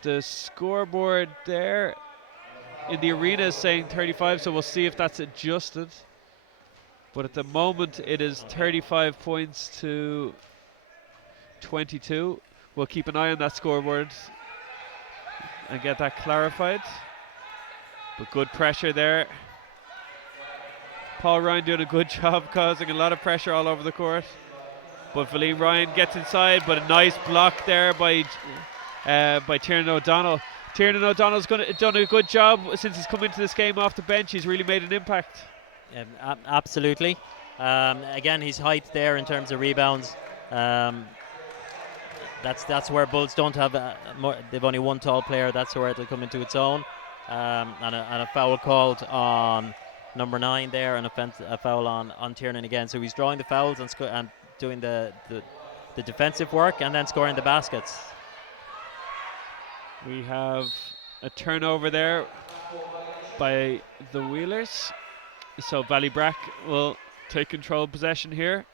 The scoreboard there in the arena is saying 35, so we'll see if that's adjusted. But at the moment it is 35 points to 22. We'll keep an eye on that scoreboard and get that clarified. But good pressure there. Paul Ryan doing a good job causing a lot of pressure all over the court. But Valine Ryan gets inside, but a nice block there by Tiernan O'Donnell. Tiernan O'Donnell's done a good job since he's come into this game off the bench. He's really made an impact. Absolutely. Again, his height there in terms of rebounds. That's where Bulls don't have they've only one tall player. That's where it'll come into its own. And a foul called on number 9 there, and a foul on Tiernan again. So he's drawing the fouls and doing the defensive work and then scoring the baskets. We have a turnover there by the Wheelers. So Ballybrack will take control of possession here.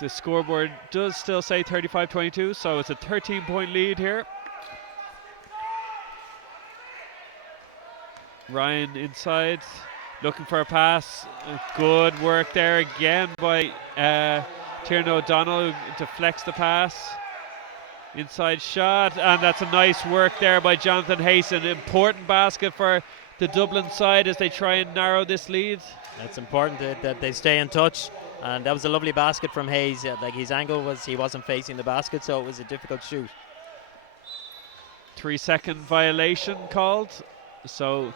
The scoreboard does still say 35-22, so it's a 13-point lead here. Ryan inside, looking for a pass. Good work there again by Tiernan O'Donnell, who deflects the pass. Inside shot, and that's a nice work there by Jonathan Hayes. An important basket for the Dublin side as they try and narrow this lead. It's important that they stay in touch, and that was a lovely basket from Hayes. Like his angle was, he wasn't facing the basket, so it was a difficult shoot. 3-second violation called, so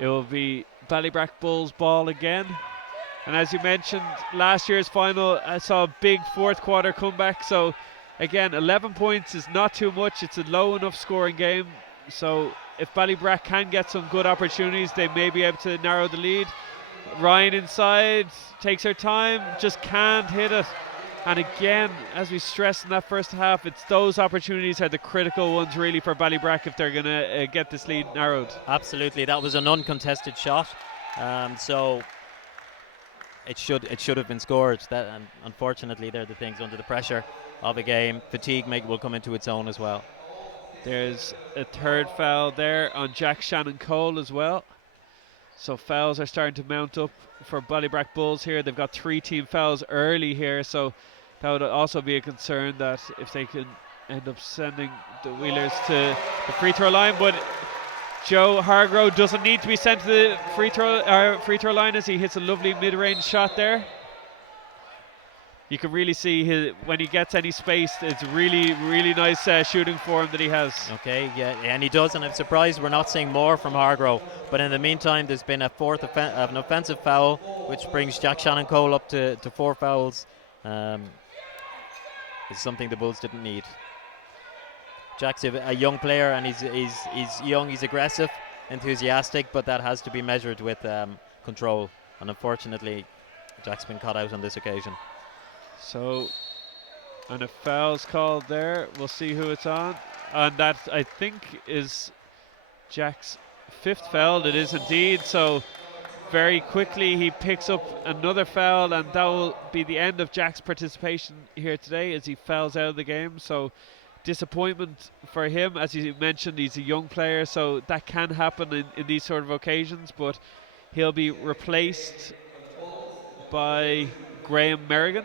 it will be Ballybrack Bulls ball again. And as you mentioned, last year's final saw a big fourth quarter comeback. So again, 11 points is not too much. It's a low enough scoring game. So if Ballybrack can get some good opportunities, they may be able to narrow the lead. Ryan inside, takes her time, just can't hit it. And again, as we stressed in that first half, it's those opportunities are the critical ones really for Ballybrack if they're going to get this lead narrowed. Absolutely, that was an uncontested shot, so it should have been scored. That, and unfortunately, they're the things under the pressure of a game. Fatigue will come into its own as well. There's a third foul there on Jack Shannon Cole as well. So fouls are starting to mount up for Ballybrack Bulls here. They've got 3 team fouls early here, so that would also be a concern that if they can end up sending the Wheelers to the free throw line. But Joe Hargrove doesn't need to be sent to the free throw line as he hits a lovely mid-range shot there. You can really see when he gets any space, it's really, really nice shooting form that he has. Okay, yeah, and he does, and I'm surprised we're not seeing more from Hargrove. But in the meantime, there's been an offensive foul, which brings Jack Shannon Cole up to 4 fouls. It's something the Bulls didn't need. Jack's a young player, and he's young, he's aggressive, enthusiastic, but that has to be measured with control. And unfortunately, Jack's been caught out on this occasion. So, and a foul's called there. We'll see who it's on. And that, I think, is Jack's 5th foul. It is indeed. So, very quickly he picks up another foul, and that will be the end of Jack's participation here today as he fouls out of the game. So, disappointment for him. As you mentioned, he's a young player, so that can happen in these sort of occasions. But he'll be replaced by Graham Merrigan,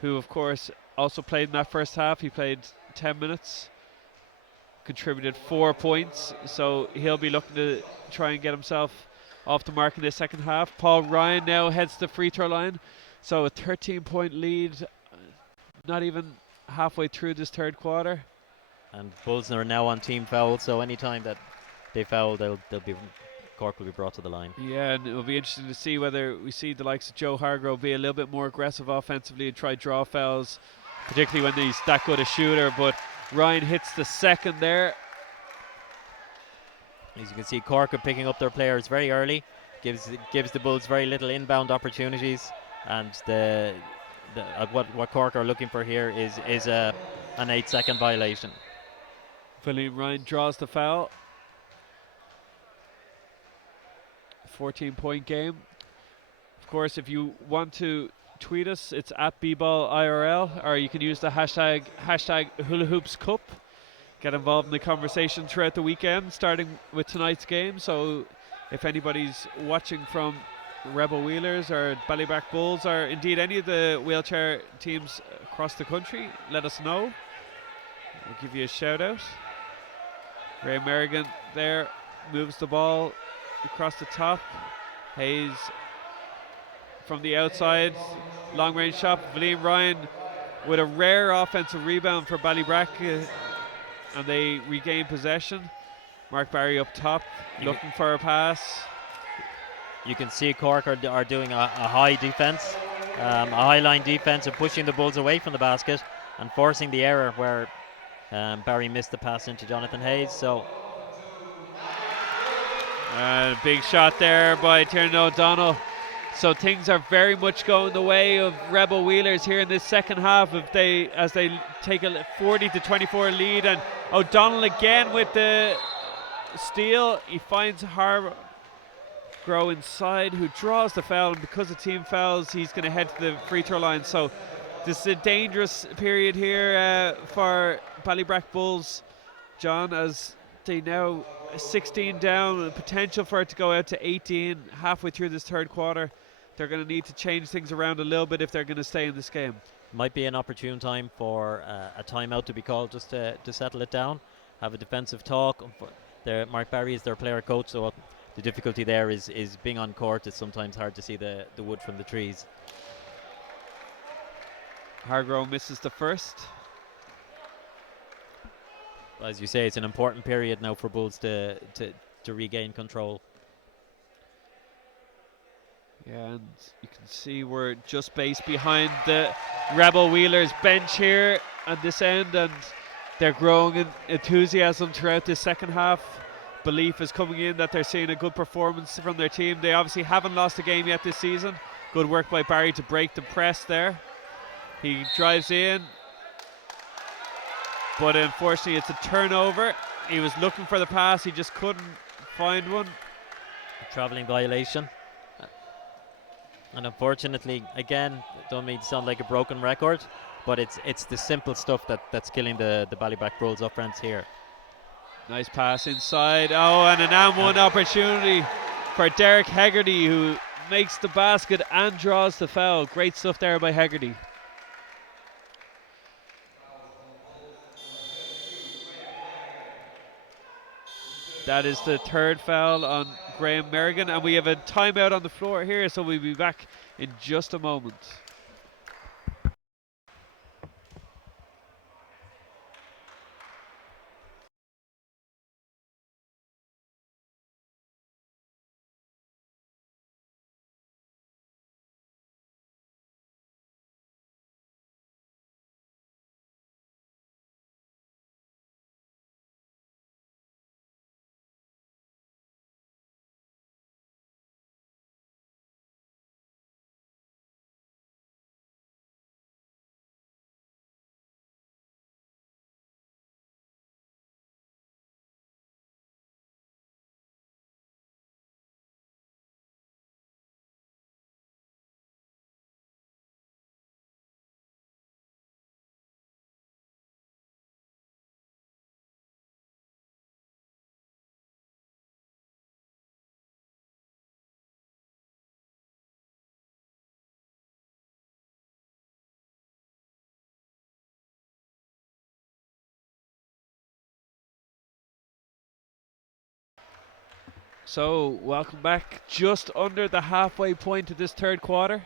who of course also played in that first half. He played 10 minutes, contributed 4 points, so he'll be looking to try and get himself off the mark in the second half. Paul Ryan now heads to the free throw line, so a 13-point lead, not even halfway through this third quarter. And Bulls are now on team foul, so anytime that they foul, Cork will be brought to the line. Yeah, and it'll be interesting to see whether we see the likes of Joe Hargrove be a little bit more aggressive offensively and try draw fouls, particularly when he's that good a shooter. But Ryan hits the second there. As you can see, Cork are picking up their players very early, gives the Bulls very little inbound opportunities, and what Cork are looking for here is an 8-second violation. William Ryan draws the foul. 14-point game. Of course, if you want to tweet us, it's at @bballirl, or you can use the hashtag HulaHoopsCup. Get involved in the conversation throughout the weekend, starting with tonight's game. So if anybody's watching from Rebel Wheelers or Ballybrack Bulls, or indeed any of the wheelchair teams across the country, let us know. We'll give you a shout out. Ray Merrigan there moves the ball across the top. Hayes from the outside, long range shot. William Ryan with a rare offensive rebound for Ballybrack, and they regain possession. Mark Barry up top, looking for a pass. You can see Cork are doing a high defense, a high line defense, and pushing the Bulls away from the basket and forcing the error where Barry missed the pass into Jonathan Hayes. So big shot there by Tiernan O'Donnell. So things are very much going the way of Rebel Wheelers here in this second half. As they take a 40-24 lead, and O'Donnell again with the steal. He finds Hargrove inside, who draws the foul, and because of team fouls, he's going to head to the free throw line. So this is a dangerous period here for Ballybrack Bulls, John, as they now 16 down, and potential for it to go out to 18 halfway through this third quarter. They're going to need to change things around a little bit if they're going to stay in this game. might be an opportune time for a timeout to be called, just to settle it down, have a defensive talk. Mark Barry is their player coach, so the difficulty there is being on court. It's sometimes hard to see the wood from the trees. Hargrove misses the first. As you say, it's an important period now for Bulls to regain control. Yeah, and you can see we're just based behind the Rebel Wheelers bench here at this end, and they're growing in enthusiasm throughout this second half. Belief is coming in that they're seeing a good performance from their team. They obviously haven't lost a game yet this season. Good work by Barry to break the press there. He drives in, but unfortunately it's a turnover. He was looking for the pass, he just couldn't find one. Travelling violation. And unfortunately, again, don't mean to sound like a broken record, but it's the simple stuff that's killing the Ballybrack Bulls offense here. Nice pass inside. Oh, and an and-one opportunity for Derek Hegarty, who makes the basket and draws the foul. Great stuff there by Hegarty. That is the third foul on Graham Merrigan, and we have a timeout on the floor here, so we'll be back in just a moment. So, welcome back. Just under the halfway point of this third quarter.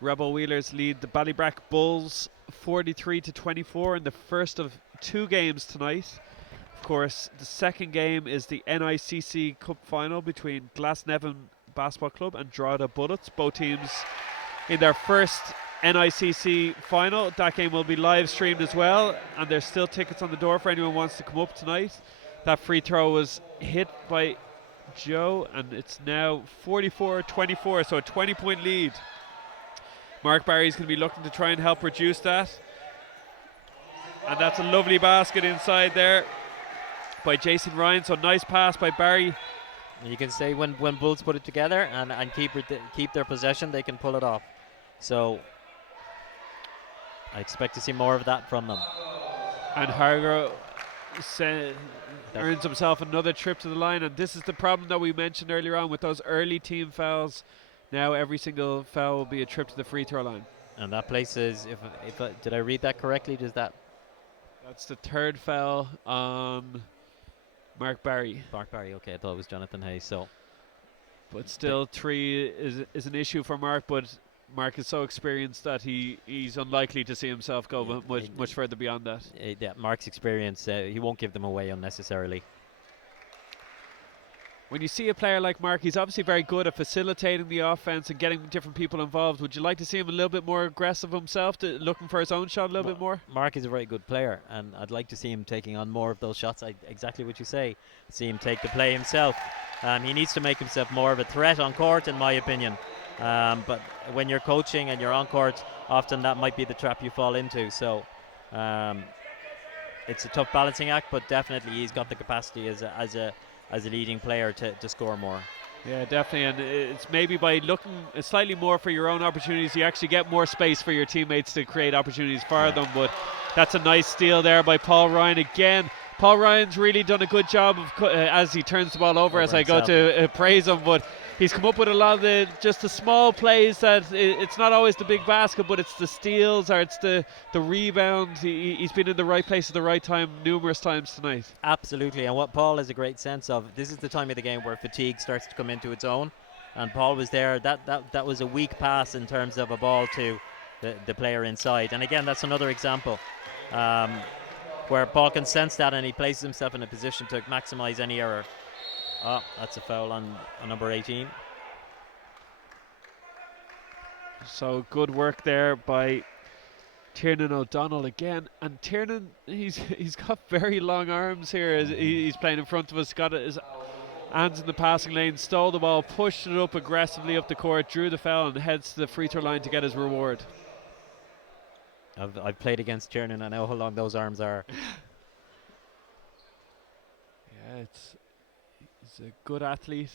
Rebel Wheelers lead the Ballybrack Bulls 43-24 in the first of two games tonight. Of course, the second game is the NICC Cup final between Glasnevin Basketball Club and Drogheda Bullets. Both teams in their first NICC final. That game will be live streamed as well, and there's still tickets on the door for anyone who wants to come up tonight. That free throw was hit by Joe, and it's now 44-24, so a 20-point lead. Mark Barry's going to be looking to try and help reduce that. And that's a lovely basket inside there by Jason Ryan, so nice pass by Barry. You can say when Bulls put it together and keep their possession, they can pull it off. So I expect to see more of that from them. And Hargrove earns himself another trip to the line, and this is the problem that we mentioned earlier on with those early team fouls. Now every single foul will be a trip to the free throw line. And that place is, if did I read that correctly? That's the third foul on Mark Barry. Mark Barry, okay, I thought it was Jonathan Hayes. So, but still, three is an issue for Mark, but Mark is so experienced that he's unlikely to see himself go much further beyond that. Yeah, Mark's experience, he won't give them away unnecessarily. When you see a player like Mark, he's obviously very good at facilitating the offense and getting different people involved. Would you like to see him a little bit more aggressive himself, looking for his own shot a little bit more? Mark is a very good player, and I'd like to see him taking on more of those shots. Exactly what you say. See him take the play himself. He needs to make himself more of a threat on court, in my opinion. But when you're coaching and you're on court, often that might be the trap you fall into. So it's a tough balancing act, but definitely he's got the capacity as a leading player to score more. Yeah, definitely, and it's maybe by looking slightly more for your own opportunities, you actually get more space for your teammates to create opportunities for them. But that's a nice steal there by Paul Ryan again. Paul Ryan's really done a good job of as he turns the ball over as I go to praise him, but he's come up with a lot of the small plays that it's not always the big basket, but it's the steals or it's the rebound. He's been in the right place at the right time numerous times tonight. Absolutely, and what Paul has a great sense of, this is the time of the game where fatigue starts to come into its own, and Paul was there. That was a weak pass in terms of a ball to the player inside, and again, that's another example where Paul can sense that and he places himself in a position to maximize any error. Oh, that's a foul on number 18. So good work there by Tiernan O'Donnell again, and Tiernan, he's got very long arms here as he's playing in front of us. Got his hands in the passing lane, stole the ball, pushed it up aggressively up the court, drew the foul, and heads to the free throw line to get his reward. I've played against Tiernan. I know how long those arms are. Yeah, he's a good athlete.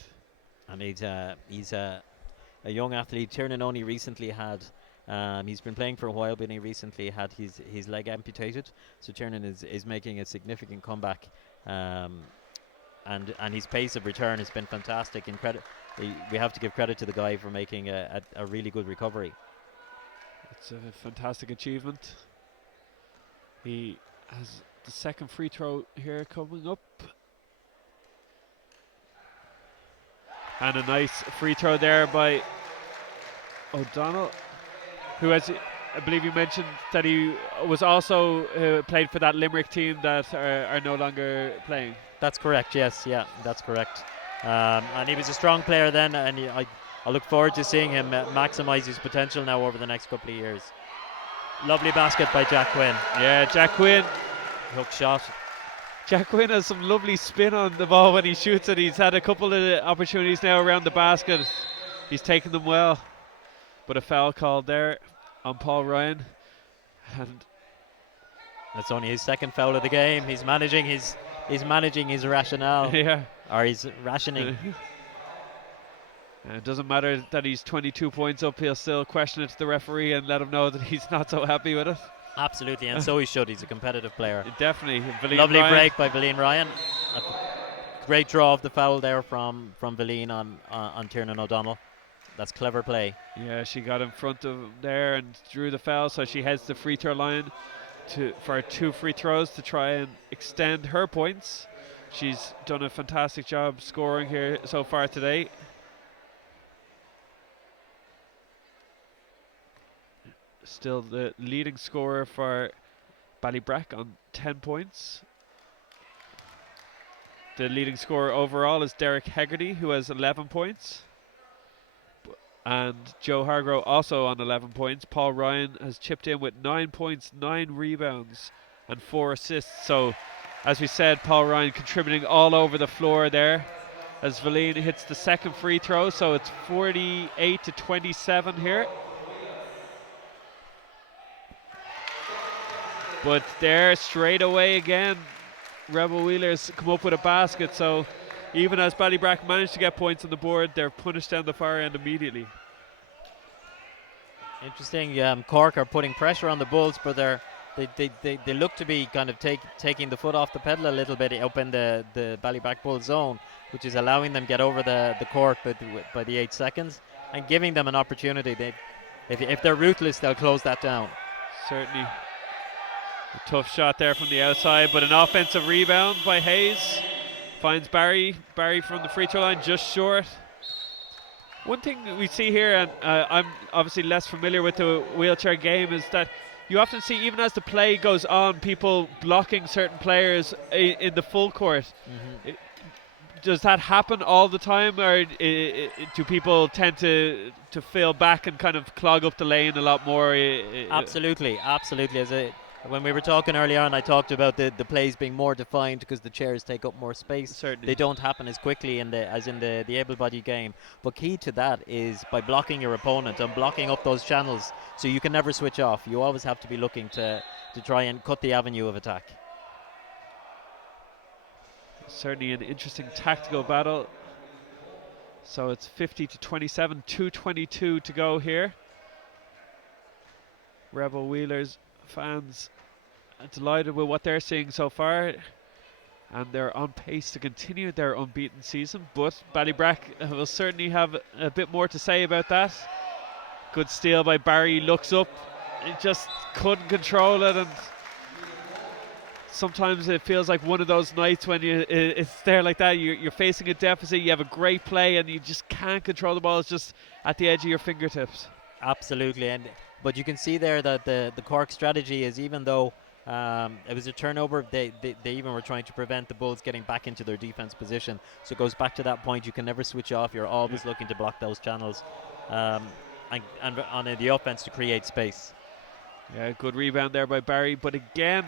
And he's a young athlete. Tiernan only recently had. He's been playing for a while, but he recently had his leg amputated. So Tiernan is making a significant comeback, and his pace of return has been fantastic. We have to give credit to the guy for making a really good recovery. It's a fantastic achievement. He has the second free throw here coming up. And a nice free throw there by O'Donnell, who has, I believe you mentioned that he was also played for that Limerick team that are no longer playing. That's correct, yes, yeah, that's correct. And he was a strong player then, and I look forward to seeing him maximise his potential now over the next couple of years. Lovely basket by Jack Quinn. Yeah, Jack Quinn. Hook shot. Jack Quinn has some lovely spin on the ball when he shoots it. He's had a couple of opportunities now around the basket. He's taken them well. But a foul called there on Paul Ryan. And that's only his second foul of the game. He's managing his rationale. Yeah. Or he's rationing. It doesn't matter that he's 22 points up, he'll still question it to the referee and let him know that he's not so happy with it. Absolutely, and so he should. He's a competitive player. Definitely. Lovely break by Valeen Ryan. A great draw of the foul there from Valeen on Tiernan O'Donnell. That's clever play. Yeah, she got in front of him there and drew the foul, so she heads to the free throw line for 2 free throws to try and extend her points. She's done a fantastic job scoring here so far today. Still the leading scorer for Ballybrack on 10 points. The leading scorer overall is Derek Hegarty, who has 11 points. And Joe Hargrove also on 11 points. Paul Ryan has chipped in with 9 points, 9 rebounds, and 4 assists. So, as we said, Paul Ryan contributing all over the floor there. As Valeen hits the second free throw, so it's 48-27 here. But there, straight away again, Rebel Wheelers come up with a basket. So even as Ballybrack managed to get points on the board, they're punished down the far end immediately. Interesting. Cork are putting pressure on the Bulls, but they look to be kind of taking the foot off the pedal a little bit up in the Ballybrack Bull zone, which is allowing them get over the court by the 8 seconds and giving them an opportunity. If they're ruthless, they'll close that down. Certainly. A tough shot there from the outside, but an offensive rebound by Hayes. Finds Barry. Barry from the free throw line, just short. One thing that we see here, and I'm obviously less familiar with the wheelchair game, is that you often see, even as the play goes on, people blocking certain players in the full court. Mm-hmm. Does that happen all the time, or do people tend to fill back and kind of clog up the lane a lot more? Absolutely. When we were talking earlier on, I talked about the plays being more defined because the chairs take up more space. Certainly. They don't happen as quickly as in the able-bodied game. But key to that is by blocking your opponent and blocking up those channels, so you can never switch off. You always have to be looking to try and cut the avenue of attack. Certainly an interesting tactical battle. So it's 50-27, 2:22 to go here. Rebel Wheelers fans are delighted with what they're seeing so far, and they're on pace to continue their unbeaten season, but Ballybrack will certainly have a bit more to say about that. Good steal by Barry, looks up, he just couldn't control it, and sometimes it feels like one of those nights when it's there like that, you're facing a deficit, you have a great play and you just can't control the ball. It's just at the edge of your fingertips. Absolutely, but you can see there that the Cork strategy is, even though it was a turnover, they even were trying to prevent the Bulls getting back into their defense position. So it goes back to that point, you can never switch off, you're always looking to block those channels. and on the offense to create space. Yeah, good rebound there by Barry. But again,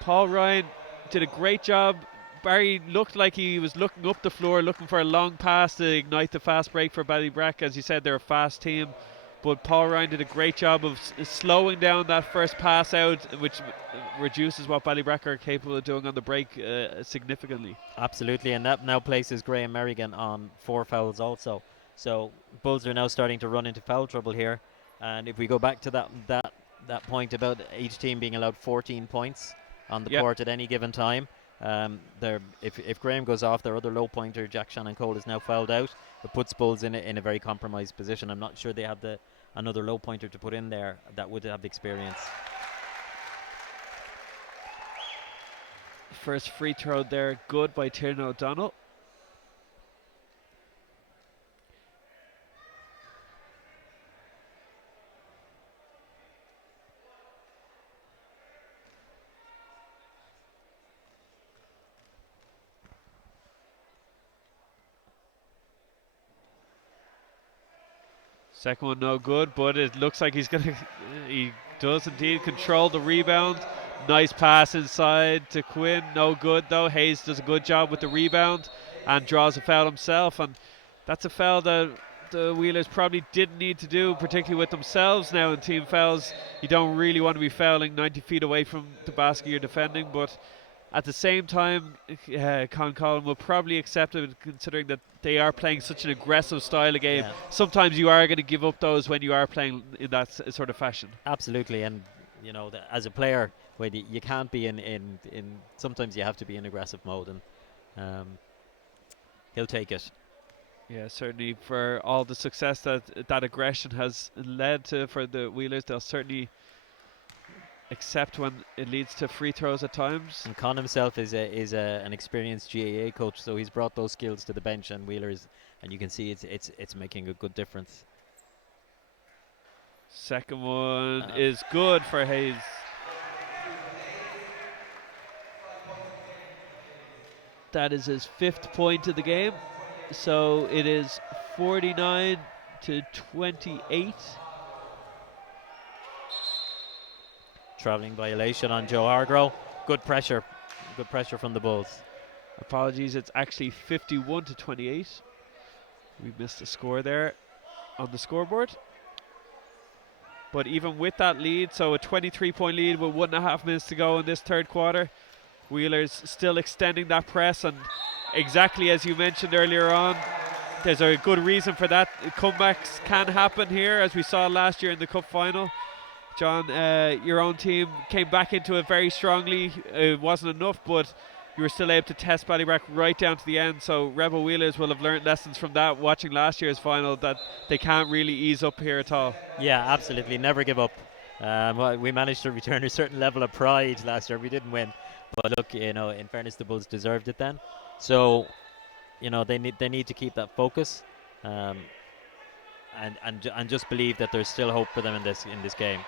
Paul Ryan did a great job. Barry looked like he was looking up the floor, looking for a long pass to ignite the fast break for Ballybrack. As you said, they're a fast team. But Paul Ryan did a great job of slowing down that first pass out, which reduces what Ballybrack are capable of doing on the break significantly. Absolutely, and that now places Graham Merrigan on 4 fouls also. So Bulls are now starting to run into foul trouble here. And if we go back to that point about each team being allowed 14 points on the court at any given time, if Graham goes off, their other low pointer, Jack Shannon Cole, is now fouled out. It puts Bulls in a very compromised position. I'm not sure they have another low pointer to put in there that would have experience. First free throw there, good by Tiernan O'Donnell. Second one no good, but it looks like he does indeed control the rebound. Nice pass inside to Quinn, no good though. Hayes does a good job with the rebound and draws a foul himself, and that's a foul that the Wheelers probably didn't need to do, particularly with themselves now in team fouls. You don't really want to be fouling 90 feet away from the basket you're defending, but at the same time, Con Collin will probably accept it, considering that they are playing such an aggressive style of game. Yeah. Sometimes you are going to give up those when you are playing in that sort of fashion. Absolutely, and as a player, when you can't be in sometimes you have to be in aggressive mode, and he'll take it. Yeah, certainly for all the success that aggression has led to for the Wheelers, they'll certainly accept when it leads to free throws at times. And Con himself is an experienced GAA coach, so he's brought those skills to the bench, and Wheelers, and you can see it's making a good difference. Second one is good for Hayes. That is his 5th point of the game. So it is 49-28. Travelling violation on Joe Hargrove. Good pressure from the Bulls. Apologies, it's actually 51-28. We missed a score there on the scoreboard. But even with that lead, so a 23-point lead with 1.5 minutes to go in this third quarter, Wheelers still extending that press, and exactly as you mentioned earlier on, there's a good reason for that. Comebacks can happen here, as we saw last year in the Cup final. John, your own team came back into it very strongly. It wasn't enough, but you were still able to test Ballybrack right down to the end. So Rebel Wheelers will have learned lessons from that, watching last year's final, that they can't really ease up here at all. Yeah, absolutely. Never give up. We managed to return a certain level of pride last year. We didn't win, but look, in fairness, the Bulls deserved it then. So, they need to keep that focus, and just believe that there's still hope for them in this game,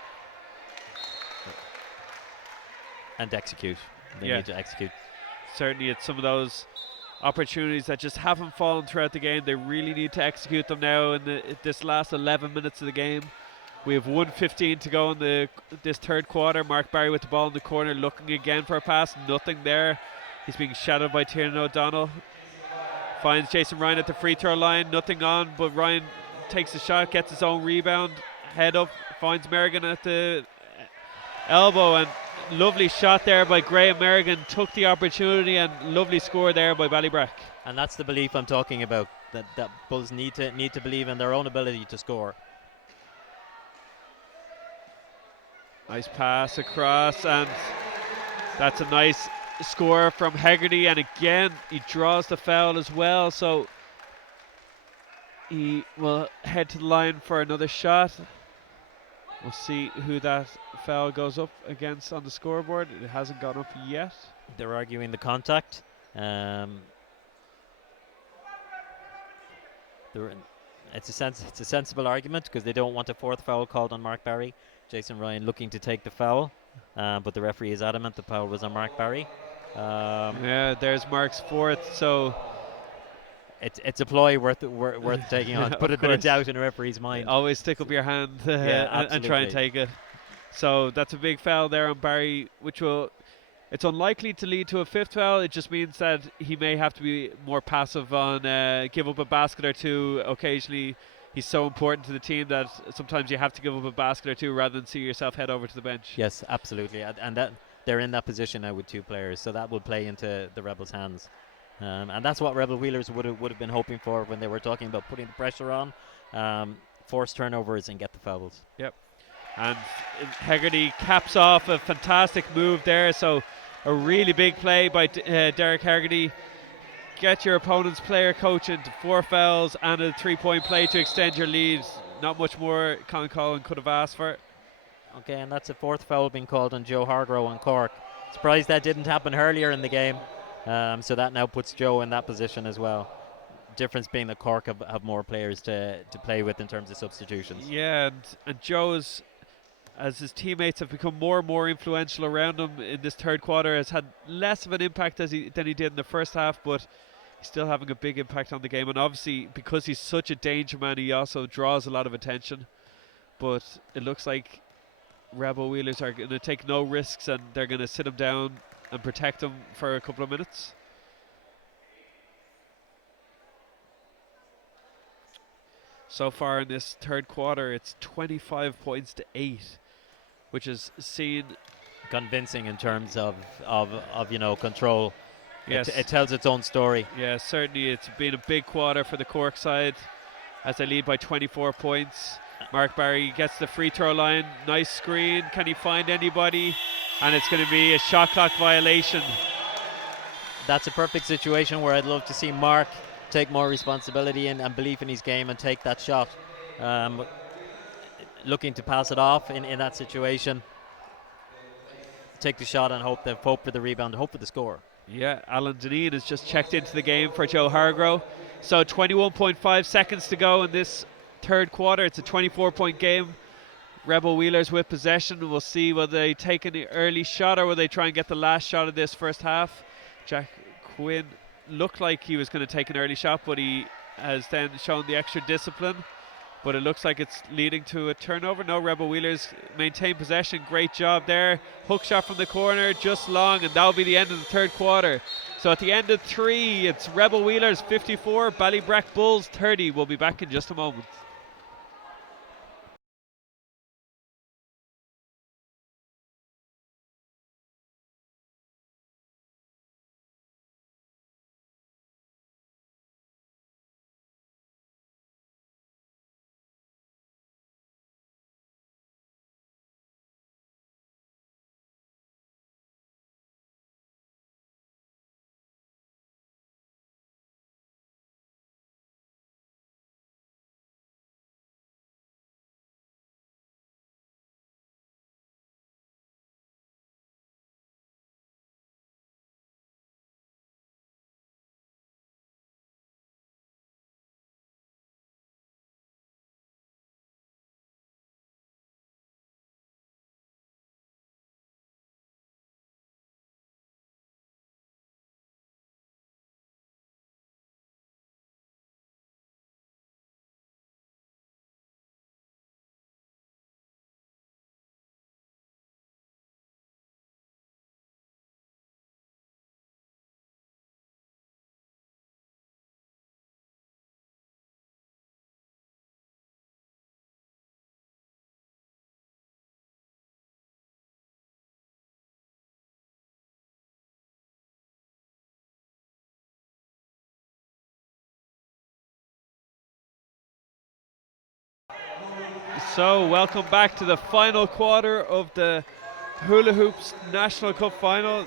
and execute. They need to execute. Certainly, it's some of those opportunities that just haven't fallen throughout the game. They really need to execute them now in this last 11 minutes of the game. We have 1:15 to go in this third quarter. Mark Barry with the ball in the corner, looking again for a pass. Nothing there. He's being shadowed by Tiernan O'Donnell. Finds Jason Ryan at the free throw line. Nothing on, but Ryan takes the shot, gets his own rebound. Head up, finds Merrigan at the elbow, and lovely shot there by Graham Merrigan. Took the opportunity, and lovely score there by Ballybrack. And that's the belief I'm talking about. That Bulls need to believe in their own ability to score. Nice pass across, and that's a nice score from Hegarty, and again he draws the foul as well, so he will head to the line for another shot. We'll see who that foul goes up against on the scoreboard. It hasn't gone up yet. They're arguing the contact. It's a sensible argument, because they don't want a 4th foul called on Mark Barry. Jason Ryan looking to take the foul, but the referee is adamant the foul was on Mark Barry. Yeah, there's Mark's 4th. So it's a ploy worth taking on to put a bit of doubt in a referee's mind. Always stick up your hand and try and absolutely. take it. So that's a big foul there on Barry, which will. It's unlikely to lead to a fifth foul. It just means that he may have to be more passive on give up a basket or two occasionally. He's so important to the team that sometimes you have to give up a basket or two rather than see yourself head over to the bench. Yes, absolutely, and that they're in that position now with 2 players, so that will play into the Rebels' hands, and that's what Rebel Wheelers would have been hoping for when they were talking about putting the pressure on, force turnovers and get the fouls. Yep. And Hegarty caps off a fantastic move there. So a really big play by Derek Hegarty. Get your opponent's player coach into 4 fouls and a 3-point play to extend your lead. Not much more Colin Collin could have asked for. Okay, and that's a 4th foul being called on Joe Hargrove on Cork. Surprised that didn't happen earlier in the game. So that now puts Joe in that position as well. Difference being that Cork have more players to play with in terms of substitutions. Yeah, and Joe's, as his teammates have become more and more influential around him in this third quarter, has had less of an impact than he did in the first half, but he's still having a big impact on the game. And obviously, because he's such a danger man, he also draws a lot of attention. But it looks like Rebel Wheelers are going to take no risks and they're going to sit him down and protect him for a couple of minutes. So far in this third quarter, it's 25 points to 8, which is seen convincing in terms of control. Yes, it tells its own story. Yeah, certainly it's been a big quarter for the Cork side as they lead by 24 points. Mark Barry gets the free throw line, nice screen, can he find anybody? And it's going to be a shot clock violation. That's a perfect situation where I'd love to see Mark take more responsibility and belief in his game and take that shot. Looking to pass it off in that situation. Take the shot and hope for the rebound, hope for the score. Yeah, Alan Deneen has just checked into the game for Joe Hargrove. So 21.5 seconds to go in this third quarter. It's a 24-point game. Rebel Wheelers with possession. We'll see whether they take an early shot or will they try and get the last shot of this first half. Jack Quinn looked like he was going to take an early shot, but he has then shown the extra discipline. But it looks like it's leading to a turnover. No, Rebel Wheelers maintain possession. Great job there. Hook shot from the corner, just long, and that'll be the end of the third quarter. So at the end of 3, it's Rebel Wheelers 54, Ballybrack Bulls 30. We'll be back in just a moment. So welcome back to the final quarter of the Hula Hoops National Cup final,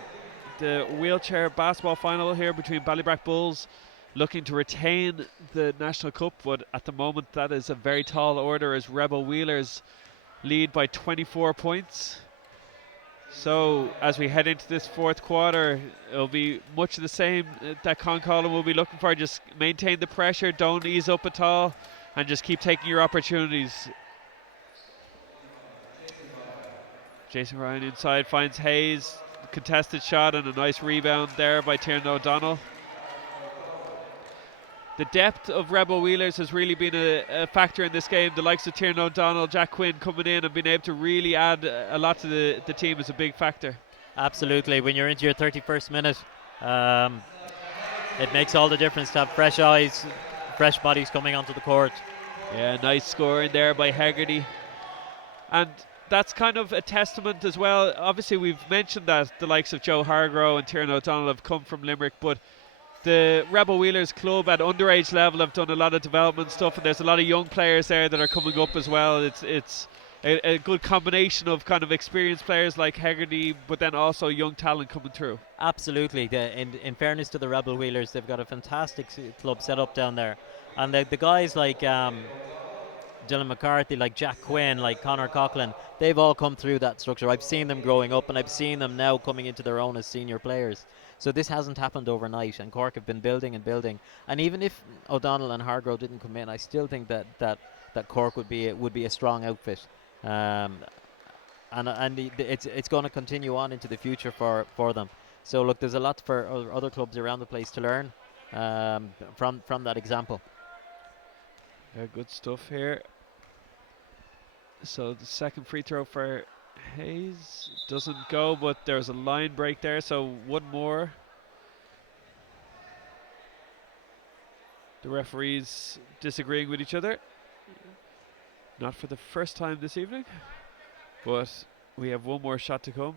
the wheelchair basketball final here between Ballybrack Bulls looking to retain the National Cup, but at the moment that is a very tall order as Rebel Wheelers lead by 24 points. So as we head into this fourth quarter, it'll be much of the same that Con Colin will be looking for. Just maintain the pressure, don't ease up at all, and just keep taking your opportunities. Jason Ryan inside finds Hayes, contested shot and a nice rebound there by Tiernan O'Donnell. the depth of Rebel Wheelers has really been a factor in this game. The likes of Tiernan O'Donnell, Jack Quinn coming in and being able to really add a lot to the team is a big factor. Absolutely. When you're into your 31st minute, it makes all the difference to have fresh eyes, fresh bodies coming onto the court. Yeah, nice scoring there by Hegarty. And that's kind of a testament as well. Obviously, we've mentioned that the likes of Joe Hargrove and Tiernan O'Donnell have come from Limerick, but the Rebel Wheelers club at underage level have done a lot of development stuff, and there's a lot of young players there that are coming up as well. It's a good combination of kind of experienced players like Hegarty, but then also young talent coming through. Absolutely. In fairness to the Rebel Wheelers, they've got a fantastic club set up down there. And the guys like Dylan McCarthy, like Jack Quinn, like Connor Coughlin, they've all come through that structure. I've seen them growing up, and I've seen them now coming into their own as senior players. So this hasn't happened overnight, and Cork have been building and building. And even if O'Donnell and Hargrove didn't come in, I still think that Cork would be a strong outfit. And it's going to continue on into the future for them. So look, there's a lot for other clubs around the place to learn from that example. Yeah, good stuff here. So the second free throw for Hayes doesn't go, but there's a line break there, so one more. The referees disagreeing with each other. Not for the first time this evening, but we have one more shot to come.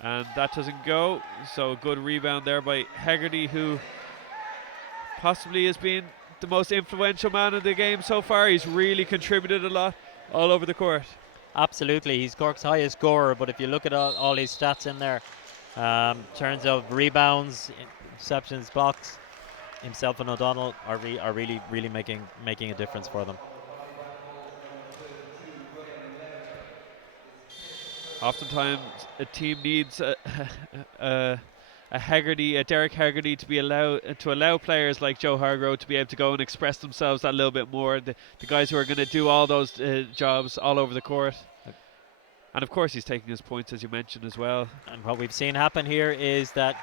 And that doesn't go, so a good rebound there by Hegarty, who possibly has been the most influential man in the game so far. He's really contributed a lot all over the court. Absolutely, he's Cork's highest scorer, but if you look at all his stats in there, terms of rebounds, interceptions, blocks, himself and O'Donnell are really making a difference for them. Oftentimes a team needs a Hegarty, a Derek Hegarty, to allow players like Joe Hargrove to be able to go and express themselves that little bit more. The guys who are going to do all those jobs all over the court. And of course he's taking his points, as you mentioned, as well. And what we've seen happen here is that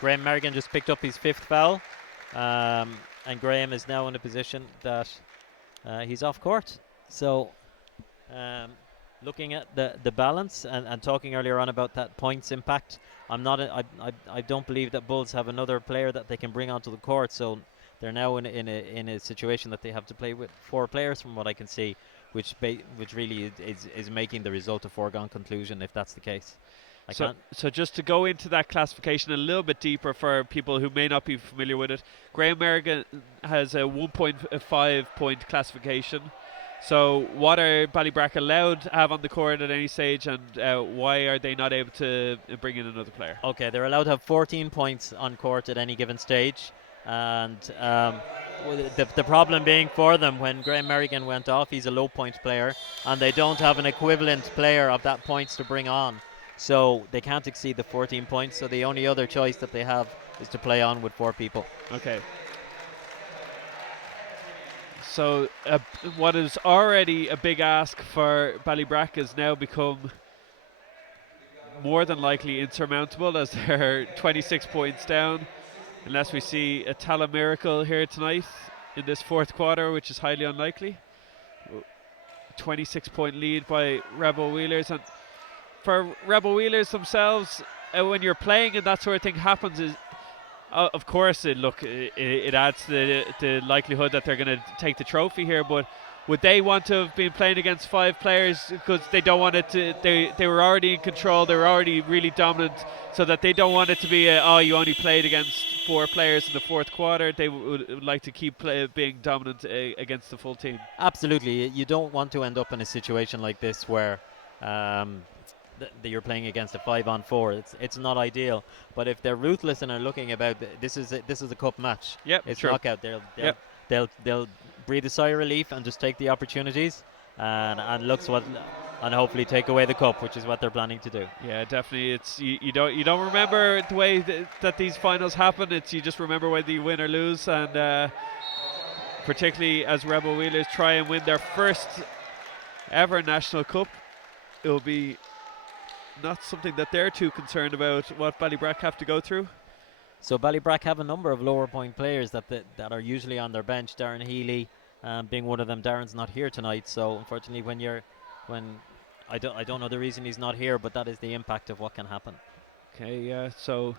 Graham Merrigan just picked up his 5th foul, and Graham is now in a position that he's off court. So looking at the balance and talking earlier on about that points impact, I don't believe that Bulls have another player that they can bring onto the court. So they're now in a situation that they have to play with 4 players, from what I can see, which really is making the result a foregone conclusion if that's the case. So just to go into that classification a little bit deeper for people who may not be familiar with it, Graham Merrigan has a 1.5 point classification. So what are Ballybrack allowed to have on the court at any stage, and why are they not able to bring in another player? Okay, they're allowed to have 14 points on court at any given stage. And the problem being for them, when Graham Merrigan went off, he's a low point player, and they don't have an equivalent player of that points to bring on. So they can't exceed the 14 points. So the only other choice that they have is to play on with 4 people. Okay. So what is already a big ask for Ballybrack has now become more than likely insurmountable, as they're 26 points down. Unless we see a Tala miracle here tonight in this 4th quarter, which is highly unlikely. 26-point lead by Rebel Wheelers. And for Rebel Wheelers themselves, when you're playing and that sort of thing happens, is of course it adds to the likelihood that they're going to take the trophy here. But would they want to have been playing against 5 players because they don't want it to? They were already in control. They were already really dominant, so that they don't want it to be you only played against 4 players in the 4th quarter. They would like to keep being dominant against the full team. Absolutely, you don't want to end up in a situation like this where you're playing against a 5-on-4. It's not ideal. But if they're ruthless and are looking about this is a cup match. Yep, it's true. knockout. They'll breathe a sigh of relief and just take the opportunities and hopefully take away the cup, which is what they're planning to do. Yeah, definitely. It's you don't remember the way that these finals happen. You just remember whether you win or lose, and particularly as Rebel Wheelers try and win their first ever national cup, it'll be not something that they're too concerned about what Ballybrack have to go through. So Ballybrack have a number of lower point players that are usually on their bench. Darren Healy being one of them. Darren's not here tonight, so unfortunately, when I don't know the reason he's not here, but that is the impact of what can happen. Okay, yeah. So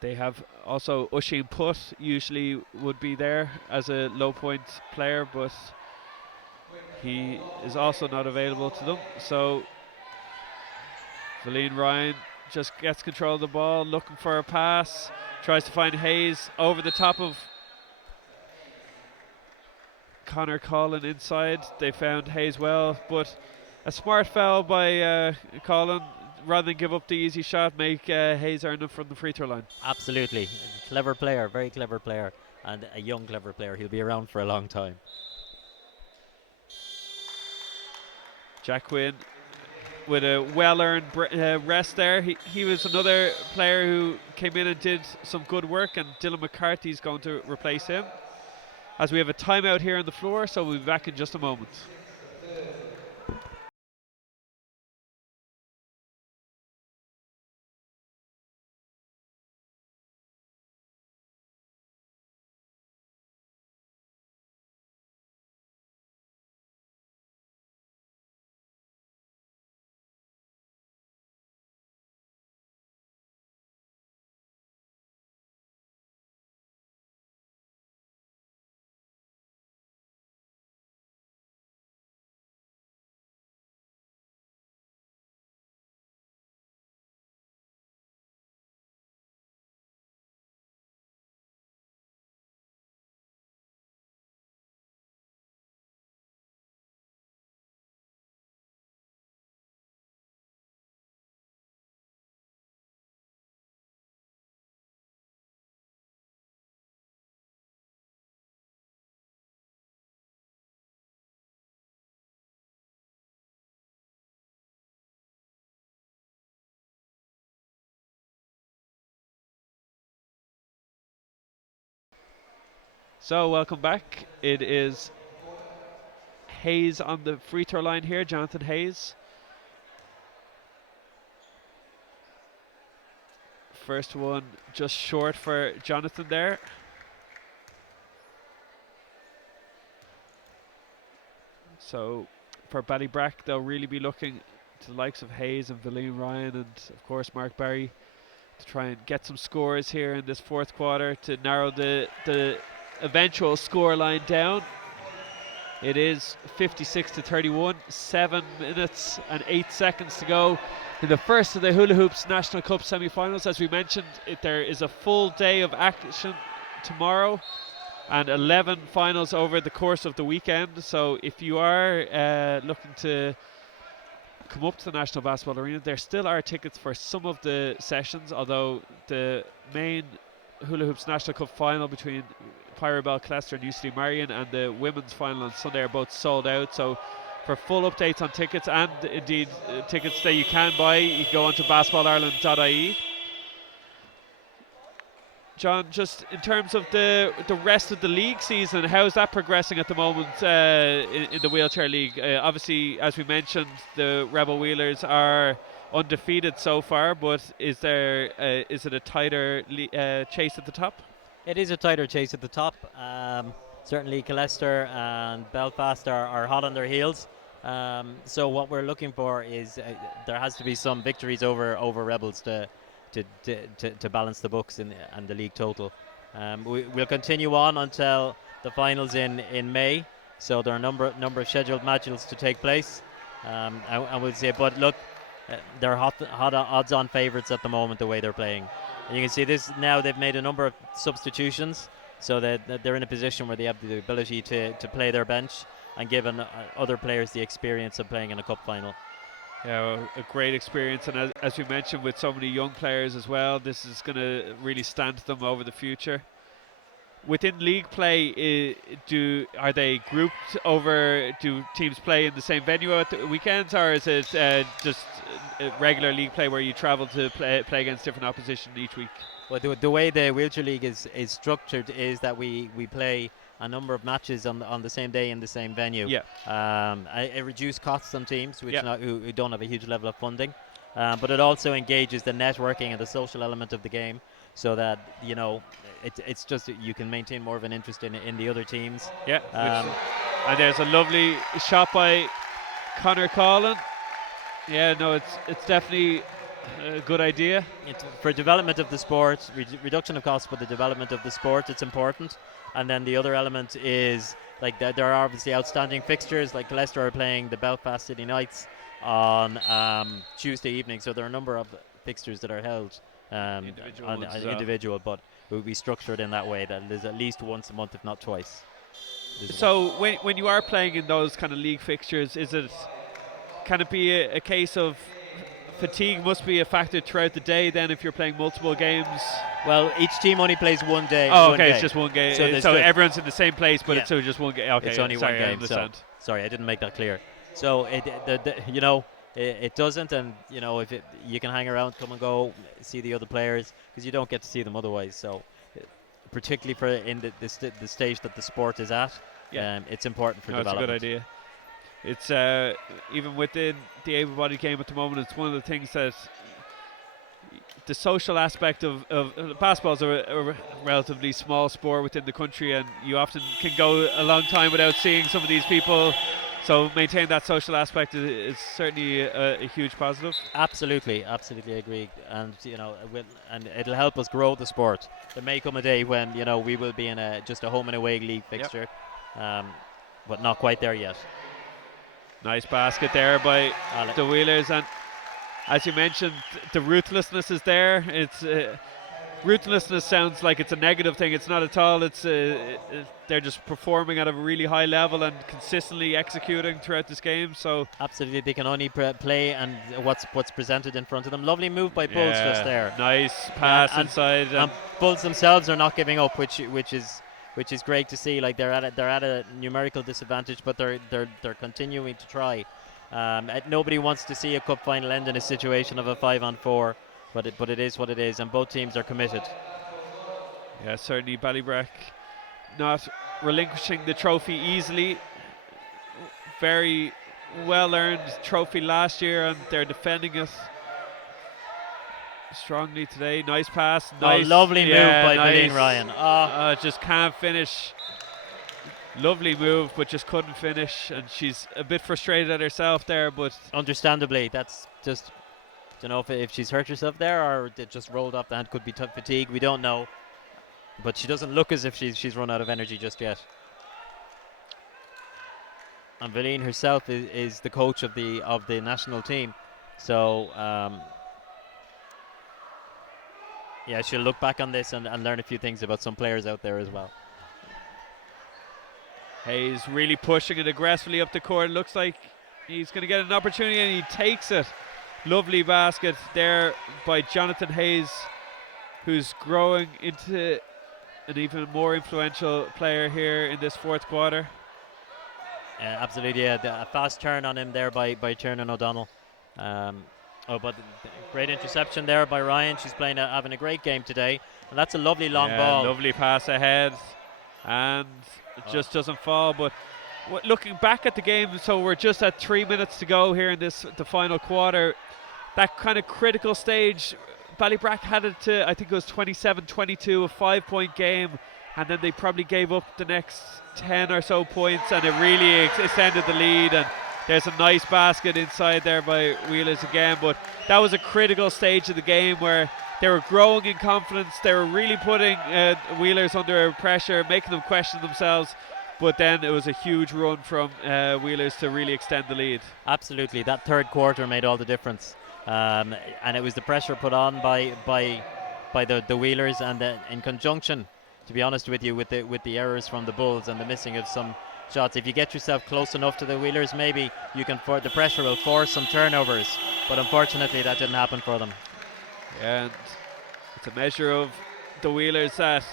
they have also Usheen Putt usually would be there as a low point player, but he is also not available to them. So Valeen Ryan just gets control of the ball, looking for a pass, tries to find Hayes over the top of Connor Collin inside. They found Hayes well, but a smart foul by Collin. Rather than give up the easy shot, make Hayes earn it from the free throw line. Absolutely. Clever player, very clever player, and a young clever player. He'll be around for a long time. Jack Quinn with a well-earned rest there. He was another player who came in and did some good work, and Dylan McCarthy's going to replace him. As we have a timeout here on the floor, so we'll be back in just a moment. So welcome back. It is Hayes on the free throw line here, Jonathan Hayes. First one just short for Jonathan there. So for Ballybrack, they'll really be looking to the likes of Hayes and Valeen Ryan and of course Mark Barry to try and get some scores here in this fourth quarter to narrow the eventual score line down. It is 56-31, 7 minutes and 8 seconds to go in the first of the Hula Hoops National Cup semi-finals. As we mentioned, there is a full day of action tomorrow and 11 finals over the course of the weekend. So if you are looking to come up to the National Basketball Arena, there still are tickets for some of the sessions, although the main Hula Hoops National Cup final between Pyro Balclester and UCD Marion and the women's final on Sunday are both sold out. So for full updates on tickets and indeed tickets that you can buy, you can go onto basketballireland.ie. John, just in terms of the rest of the league season, how is that progressing at the moment in the wheelchair league? Obviously, as we mentioned, the Rebel Wheelers are undefeated so far, but is it a tighter chase at the top? It is a tighter chase at the top. Certainly Leicester and Belfast are hot on their heels. So what we're looking for is there has to be some victories over Rebels to balance the books and the league total. We'll continue on until the finals in May. So there are a number of scheduled matches to take place. And we'll see. But look, they're hot odds-on favourites at the moment, the way they're playing. And you can see this now. They've made a number of substitutions, so that they're in a position where they have the ability to play their bench and give other players the experience of playing in a cup final. Yeah, a great experience, and as we mentioned, with so many young players as well, this is going to really stand to them over the future. within league play, are they grouped over? Do teams play in the same venue at the weekends, or is it just regular league play where you travel to play against different opposition each week? Well, the way the wheelchair league is structured is that we play a number of matches on the same day in the same venue. Yeah. It reduces costs on teams which Yeah. who don't have a huge level of funding, but it also engages the networking and the social element of the game, so that it's just that you can maintain more of an interest in the other teams. Yeah. And there's a lovely shot by Connor Collin. Yeah, no, it's definitely a good idea. For development of the sport, reduction of costs for the development of the sport, it's important. And then the other element is like there are obviously outstanding fixtures, like Leicester are playing the Belfast City Knights on Tuesday evening, so there are a number of fixtures that are held individual, but we structure it in that way that there's at least once a month, if not twice. So when you are playing in those kind of league fixtures, can it be a case of fatigue must be a factor throughout the day then if you're playing multiple games? Well, each team only plays one day. Oh, okay, it's just one game. So everyone's in the same place, but Yeah. it's just one game. Okay, It's only sorry, one I game. understand. Sorry, I didn't make that clear. So it doesn't, and if you can hang around, come and go, see the other players, because you don't get to see them otherwise. So particularly for in the stage that the sport is at, it's important for No, it's a development. good idea. It's even within the able-bodied game at the moment, it's one of the things that the social aspect of basketball is a relatively small sport within the country, and you often can go a long time without seeing some of these people. So maintain that social aspect is certainly a huge positive. Absolutely agree, and and it'll help us grow the sport. There may come a day when we will be in just a home and away league fixture, but not quite there yet. Nice basket there by the Wheelers, and as you mentioned, the ruthlessness is there. It's ruthlessness sounds like it's a negative thing. It's not at all. It's they're just performing at a really high level and consistently executing throughout this game. So absolutely, they can only play and what's presented in front of them. Lovely move by Bulls just there. Nice pass inside. And Bulls themselves are not giving up, which is great to see. Like they're at a numerical disadvantage, but they're continuing to try. Nobody wants to see a cup final end in a situation of a 5-on-4, but it is what it is, and both teams are committed. Yeah, certainly Ballybrack not relinquishing the trophy easily. Very well earned trophy last year, and they're defending it strongly today. Nice pass. Nice, lovely move by Eileen Ryan. Just can't finish. Lovely move, but just couldn't finish, and she's a bit frustrated at herself there. But understandably, that's just, don't know if she's hurt herself there or it just rolled off the hand. Could be fatigue. We don't know, but she doesn't look as if she's run out of energy just yet. And Valine herself is the coach of the national team, so she'll look back on this and learn a few things about some players out there as well. Hayes really pushing it aggressively up the court. Looks like he's going to get an opportunity, and he takes it. Lovely basket there by Jonathan Hayes, who's growing into an even more influential player here in this fourth quarter. Absolutely, a fast turn on him there by Tiernan O'Donnell. But great interception there by Ryan. She's having a great game today, and that's a lovely long ball. Lovely pass ahead, and it just doesn't fall. But looking back at the game, so we're just at 3 minutes to go here in the final quarter. That kind of critical stage, Ballybrack had it to, I think it was 27-22, a 5-point game, and then they probably gave up the next 10 or so points, and it really extended the lead. And there's a nice basket inside there by Wheelers again, but that was a critical stage of the game where they were growing in confidence. They were really putting Wheelers under pressure, making them question themselves. But then it was a huge run from Wheelers to really extend the lead. Absolutely, that third quarter made all the difference, and it was the pressure put on by the Wheelers, and in conjunction, to be honest with you, with the errors from the Bulls and the missing of some shots. If you get yourself close enough to the Wheelers, maybe you can. The pressure will force some turnovers, but unfortunately that didn't happen for them. And it's a measure of the Wheelers that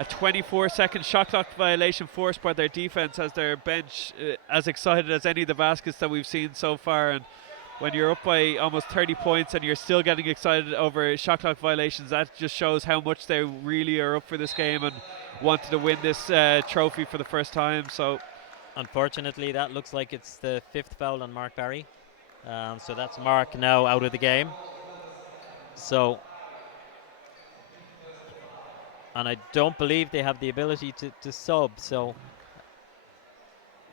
a 24-second shot clock violation forced by their defense as their bench as excited as any of the baskets that we've seen so far. And when you're up by almost 30 points and you're still getting excited over shot clock violations, that just shows how much they really are up for this game and wanted to win this trophy for the first time. So Unfortunately, that looks like it's the 5th foul on Mark Barry. So that's Mark now out of the game. So, and I don't believe they have the ability to sub. So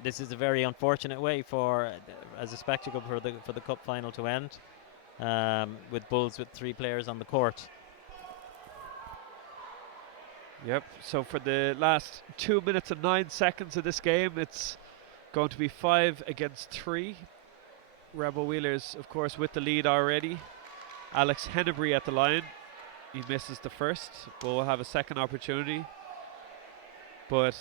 this is a very unfortunate way for, as a spectacle for the cup final to end, with Bulls with 3 players on the court. yep, so for the last 2 minutes and 9 seconds of this game, it's going to be 5 against 3. Rebel Wheelers, of course, with the lead already. Alex Hennebury at the line. He misses the first, but will have a second opportunity. But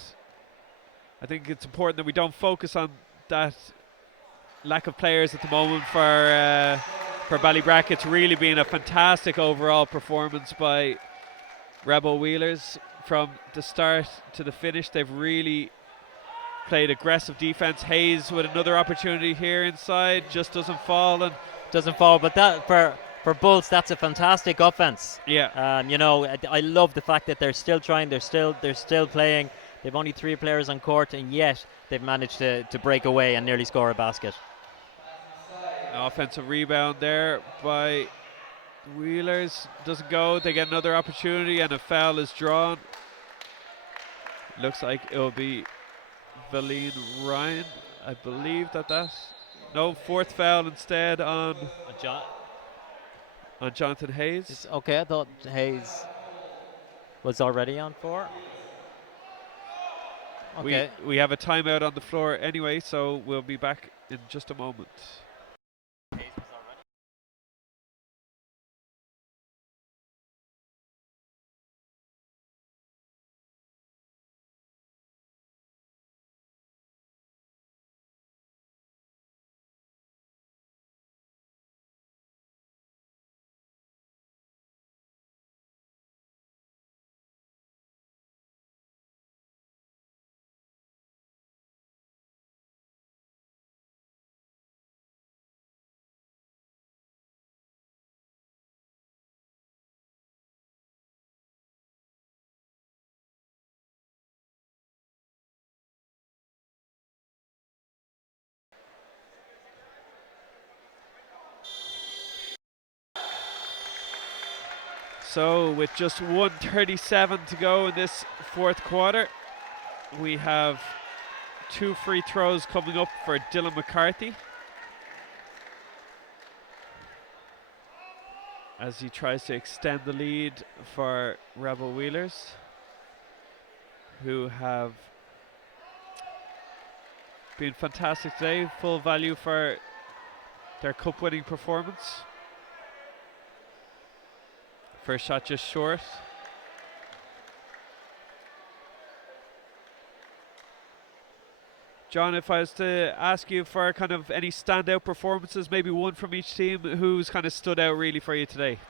I think it's important that we don't focus on that lack of players at the moment for Ballybrack. It's really been a fantastic overall performance by Rebel Wheelers from the start to the finish. They've really played aggressive defense. Hayes with another opportunity here inside, just doesn't fall. And Doesn't fall, but that for Bulls, that's a fantastic offense. yeah, You know, I love the fact that they're still trying, they're still playing. They've only 3 players on court, and yet they've managed to break away and nearly score a basket. offensive rebound there by Wheelers, doesn't go. They get another opportunity and a foul is drawn. Looks like it'll be Valine Ryan. I believe no, 4th foul instead on Jonathan Hayes. It's okay, I thought Hayes was already on 4. Okay. We have a timeout on the floor anyway, so we'll be back in just a moment. So with just 1:37 to go in this 4th quarter, we have 2 free throws coming up for Dylan McCarthy as he tries to extend the lead for Rebel Wheelers, who have been fantastic today. Full value for their cup winning performance. First shot just short. John, if I was to ask you for kind of any standout performances, maybe one from each team, who's kind of stood out really for you today?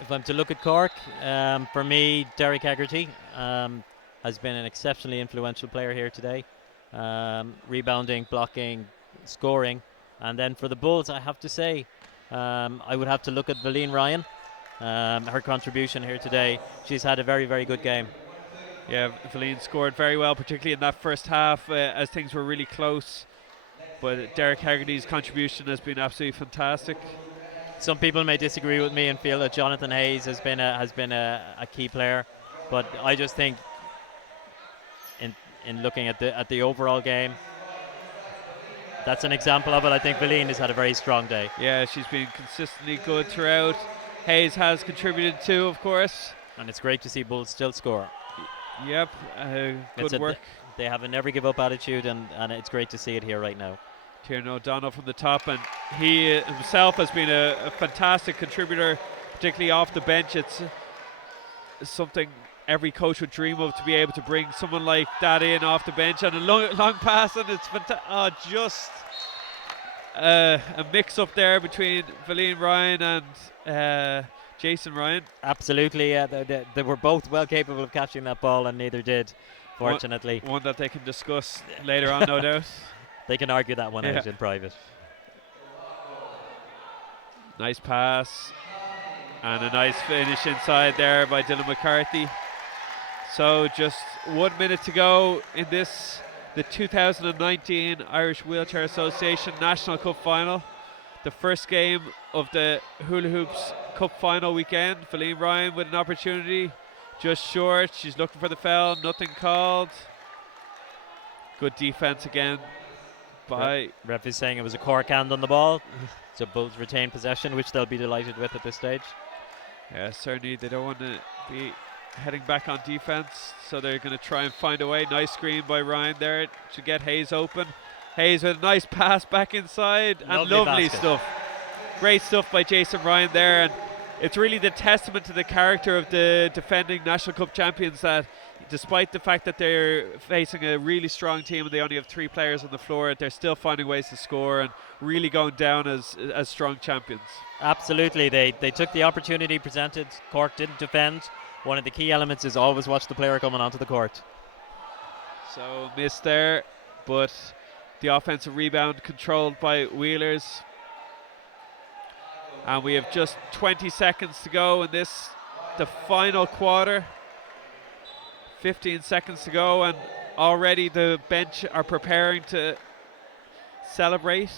If I'm to look at Cork, for me, Derek Haggerty has been an exceptionally influential player here today. Rebounding, blocking, scoring. And then for the Bulls, I have to say, I would have to look at Valine Ryan. Her contribution here today, she's had a very, very good game. Yeah, Valine scored very well, particularly in that first half as things were really close. But Derek Haggerty's contribution has been absolutely fantastic. Some people may disagree with me and feel that Jonathan Hayes has been a key player, but I just think in looking at the overall game, that's an example of it. I think Valine has had a very strong day. Yeah, she's been consistently good throughout. Hayes has contributed too, of course. And it's great to see Bulls still score. Yep, good work. They have a never give up attitude, and it's great to see it here right now. Kieran O'Donnell from the top, and he himself has been a fantastic contributor, particularly off the bench. It's something every coach would dream of, to be able to bring someone like that in off the bench, and a long pass, and it's just a mix up there between Valine Ryan and Jason Ryan. Absolutely, they were both well capable of catching that ball, and neither did, fortunately. One that they can discuss later on, no doubt. They can argue that one Yeah. out in private. Nice pass. And a nice finish inside there by Dylan McCarthy. So just 1 minute to go in this, the 2019 Irish Wheelchair Association National Cup Final. The first game of the Hula Hoops Cup Final weekend. Feline Ryan with an opportunity. Just short. She's looking for the foul. Nothing called. Good defense again by... Ref is saying it was a Cork hand on the ball. So Bulls retain possession, which they'll be delighted with at this stage. Yeah, certainly they don't want to be heading back on defense, so they're going to try and find a way. Nice screen by Ryan there to get Hayes open. Hayes with a nice pass back inside, and lovely stuff. Great stuff by Jason Ryan there, and it's really the testament to the character of the defending National Cup champions that despite the fact that they're facing a really strong team and they only have 3 players on the floor, they're still finding ways to score and really going down as strong champions. Absolutely, they took the opportunity presented. Cork didn't defend. One of the key elements is always watch the player coming onto the court. So missed there, but the offensive rebound controlled by Wheelers. And we have just 20 seconds to go in this, the final quarter. 15 seconds to go, and already the bench are preparing to celebrate.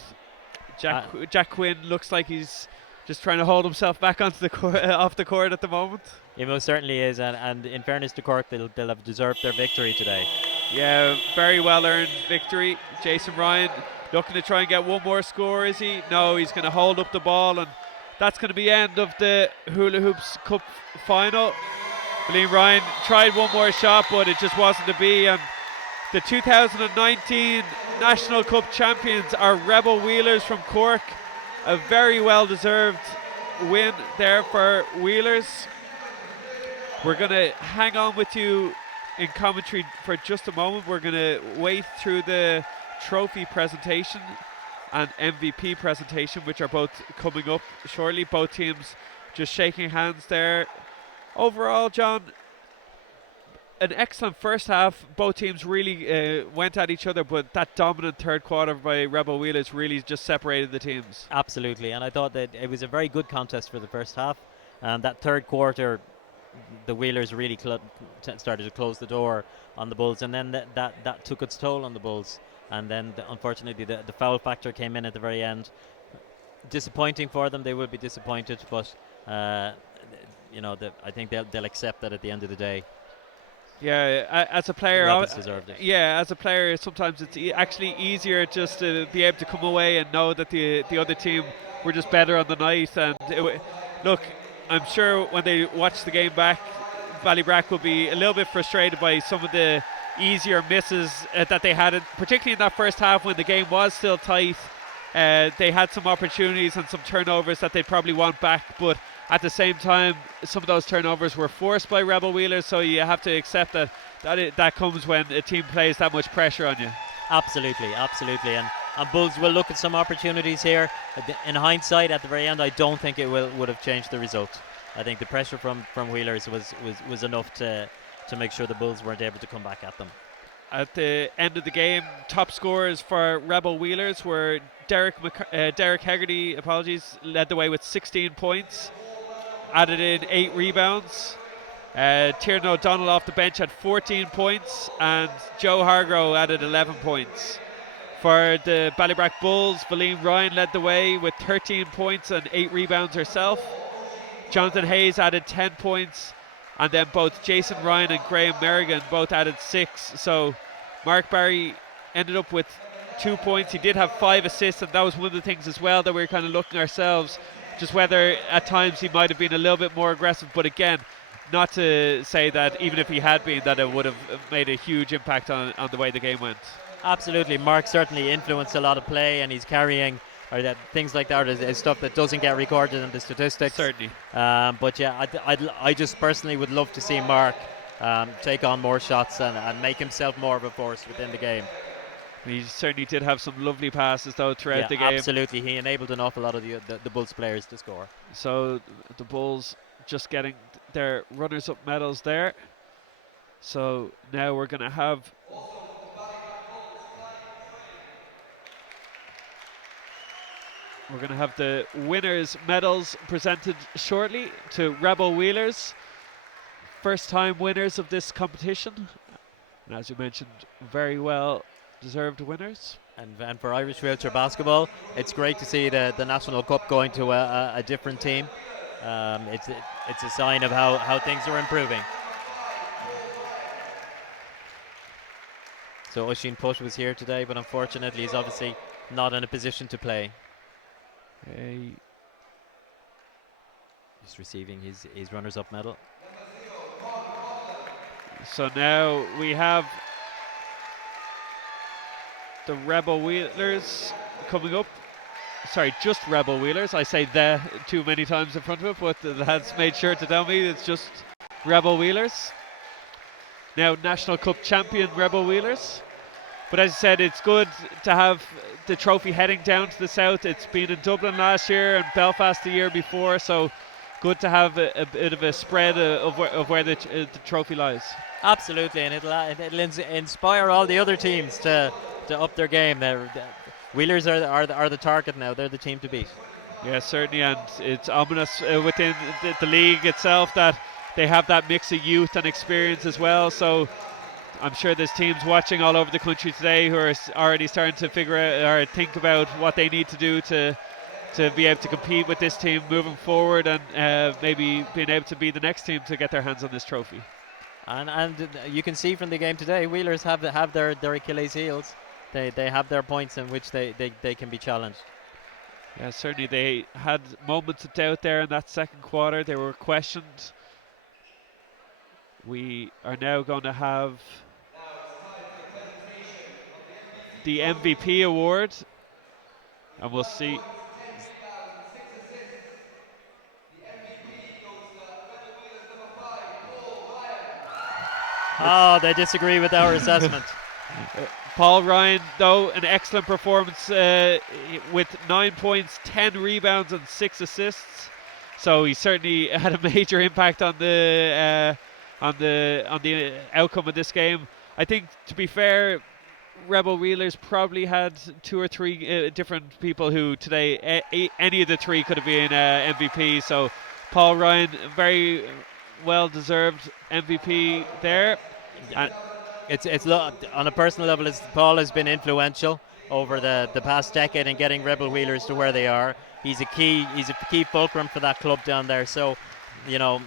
Jack Quinn looks like he's just trying to hold himself back onto the off the court at the moment. He most certainly is, and in fairness to Cork, they'll have deserved their victory today. Yeah, very well earned victory. Jason Ryan looking to try and get one more score, is he? No, he's going to hold up the ball, and that's going to be end of the Hula Hoops Cup Final. Feline Ryan tried one more shot, but it just wasn't to be, and the 2019 National Cup champions are Rebel Wheelers from Cork. A very well deserved win there for Wheelers. We're going to hang on with you in commentary for just a moment. We're going to wait through the trophy presentation and MVP presentation, which are both coming up shortly. Both teams just shaking hands there. Overall, John, an excellent first half. Both teams really went at each other, but that dominant third quarter by Rebel Wheelers really just separated the teams. Absolutely, and I thought that it was a very good contest for the first half. And that third quarter, the Wheelers really started to close the door on the Bulls, and then that took its toll on the Bulls. And then, unfortunately, the foul factor came in at the very end. Disappointing for them. They will be disappointed, but I think they'll accept that at the end of the day. Yeah, as a player, deserved it. Yeah, as a player, sometimes it's actually easier just to be able to come away and know that the other team were just better on the night. And look, I'm sure when they watch the game back, Ballybrack will be a little bit frustrated by some of the easier misses that they had, particularly in that first half when the game was still tight. They had some opportunities and some turnovers that they probably want back, but at the same time, some of those turnovers were forced by Rebel Wheelers, so you have to accept that comes when a team plays that much pressure on you. Absolutely, and Bulls will look at some opportunities here. In hindsight, at the very end, I don't think it would have changed the result. I think the pressure from Wheelers was enough to make sure the Bulls weren't able to come back at them. At the end of the game, top scorers for Rebel Wheelers were Derek Hegarty, led the way with 16 points, added in 8 rebounds. Tiernan O'Donnell off the bench had 14 points, and Joe Hargrove added 11 points. For the Ballybrack Bulls, Feline Ryan led the way with 13 points and 8 rebounds herself. Jonathan Hayes added 10 points, and then both Jason Ryan and Graham Merrigan both added 6. So Mark Barry ended up with 2 points. He did have 5 assists, and that was one of the things as well that we were kind of looking ourselves, just whether at times he might have been a little bit more aggressive. But again, not to say that even if he had been, that it would have made a huge impact on the way the game went. Absolutely, Mark certainly influenced a lot of play, and he's carrying that things like that is stuff that doesn't get recorded in the statistics. Certainly. But yeah, I just personally would love to see Mark take on more shots and make himself more of a force within the game. He certainly did have some lovely passes though throughout the game. Absolutely, he enabled an awful lot of the Bulls players to score. So the Bulls just getting their runners-up medals there. So now we're going to have the winners' medals presented shortly to Rebel Wheelers, first-time winners of this competition, and as you mentioned, very well deserved winners. And for Irish wheelchair basketball, it's great to see the National Cup going to a different team. It's a sign of how things are improving. So Oisin Push was here today, but unfortunately he's obviously not in a position to play. He's receiving his runners-up medal. So now we have the Rebel Wheelers coming up. Sorry, just Rebel Wheelers. I say "the" too many times in front of it, but the lads made sure to tell me it's just Rebel Wheelers. Now National Cup champion Rebel Wheelers. But as I said, it's good to have the trophy heading down to the south. It's been in Dublin last year and Belfast the year before, so good to have a bit of a spread of where the trophy lies. Absolutely, and it'll inspire all the other teams to up their game. Wheelers are the target now. They're the team to beat. Yeah, certainly, and it's ominous within the league itself that they have that mix of youth and experience as well. So I'm sure there's teams watching all over the country today who are already starting to figure out or think about what they need to do to be able to compete with this team moving forward, and maybe being able to be the next team to get their hands on this trophy. And you can see from the game today, Wheelers have their Achilles heels. They have their points in which they can be challenged. Yeah, certainly they had moments of doubt there in that second quarter. They were questioned. We are now going to have the MVP award, and we'll see. Oh, they disagree with our assessment. Paul Ryan, though, an excellent performance with 9 points, 10 rebounds, and 6 assists. So he certainly had a major impact on the outcome of this game. I think, to be fair, Rebel Wheelers probably had 2 or 3 different people who today any of the 3 could have been MVP. So Paul Ryan, very well deserved MVP there. And it's on a personal level, Paul has been influential over the past decade in getting Rebel Wheelers to where they are. He's a key fulcrum for that club down there. So, you know,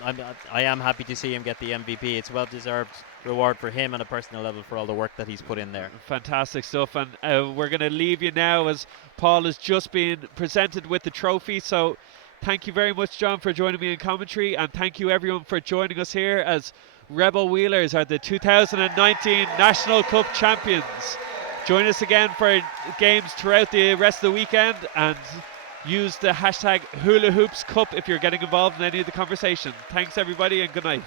I am happy to see him get the MVP. It's well deserved reward for him on a personal level for all the work that he's put in there. Fantastic stuff, and we're going to leave you now as Paul has just been presented with the trophy. So thank you very much, John, for joining me in commentary, and thank you everyone for joining us here as Rebel Wheelers are the 2019 National Cup champions. Join us again for games throughout the rest of the weekend, and use the hashtag Hula Hoops Cup if you're getting involved in any of the conversation. Thanks everybody, and good night.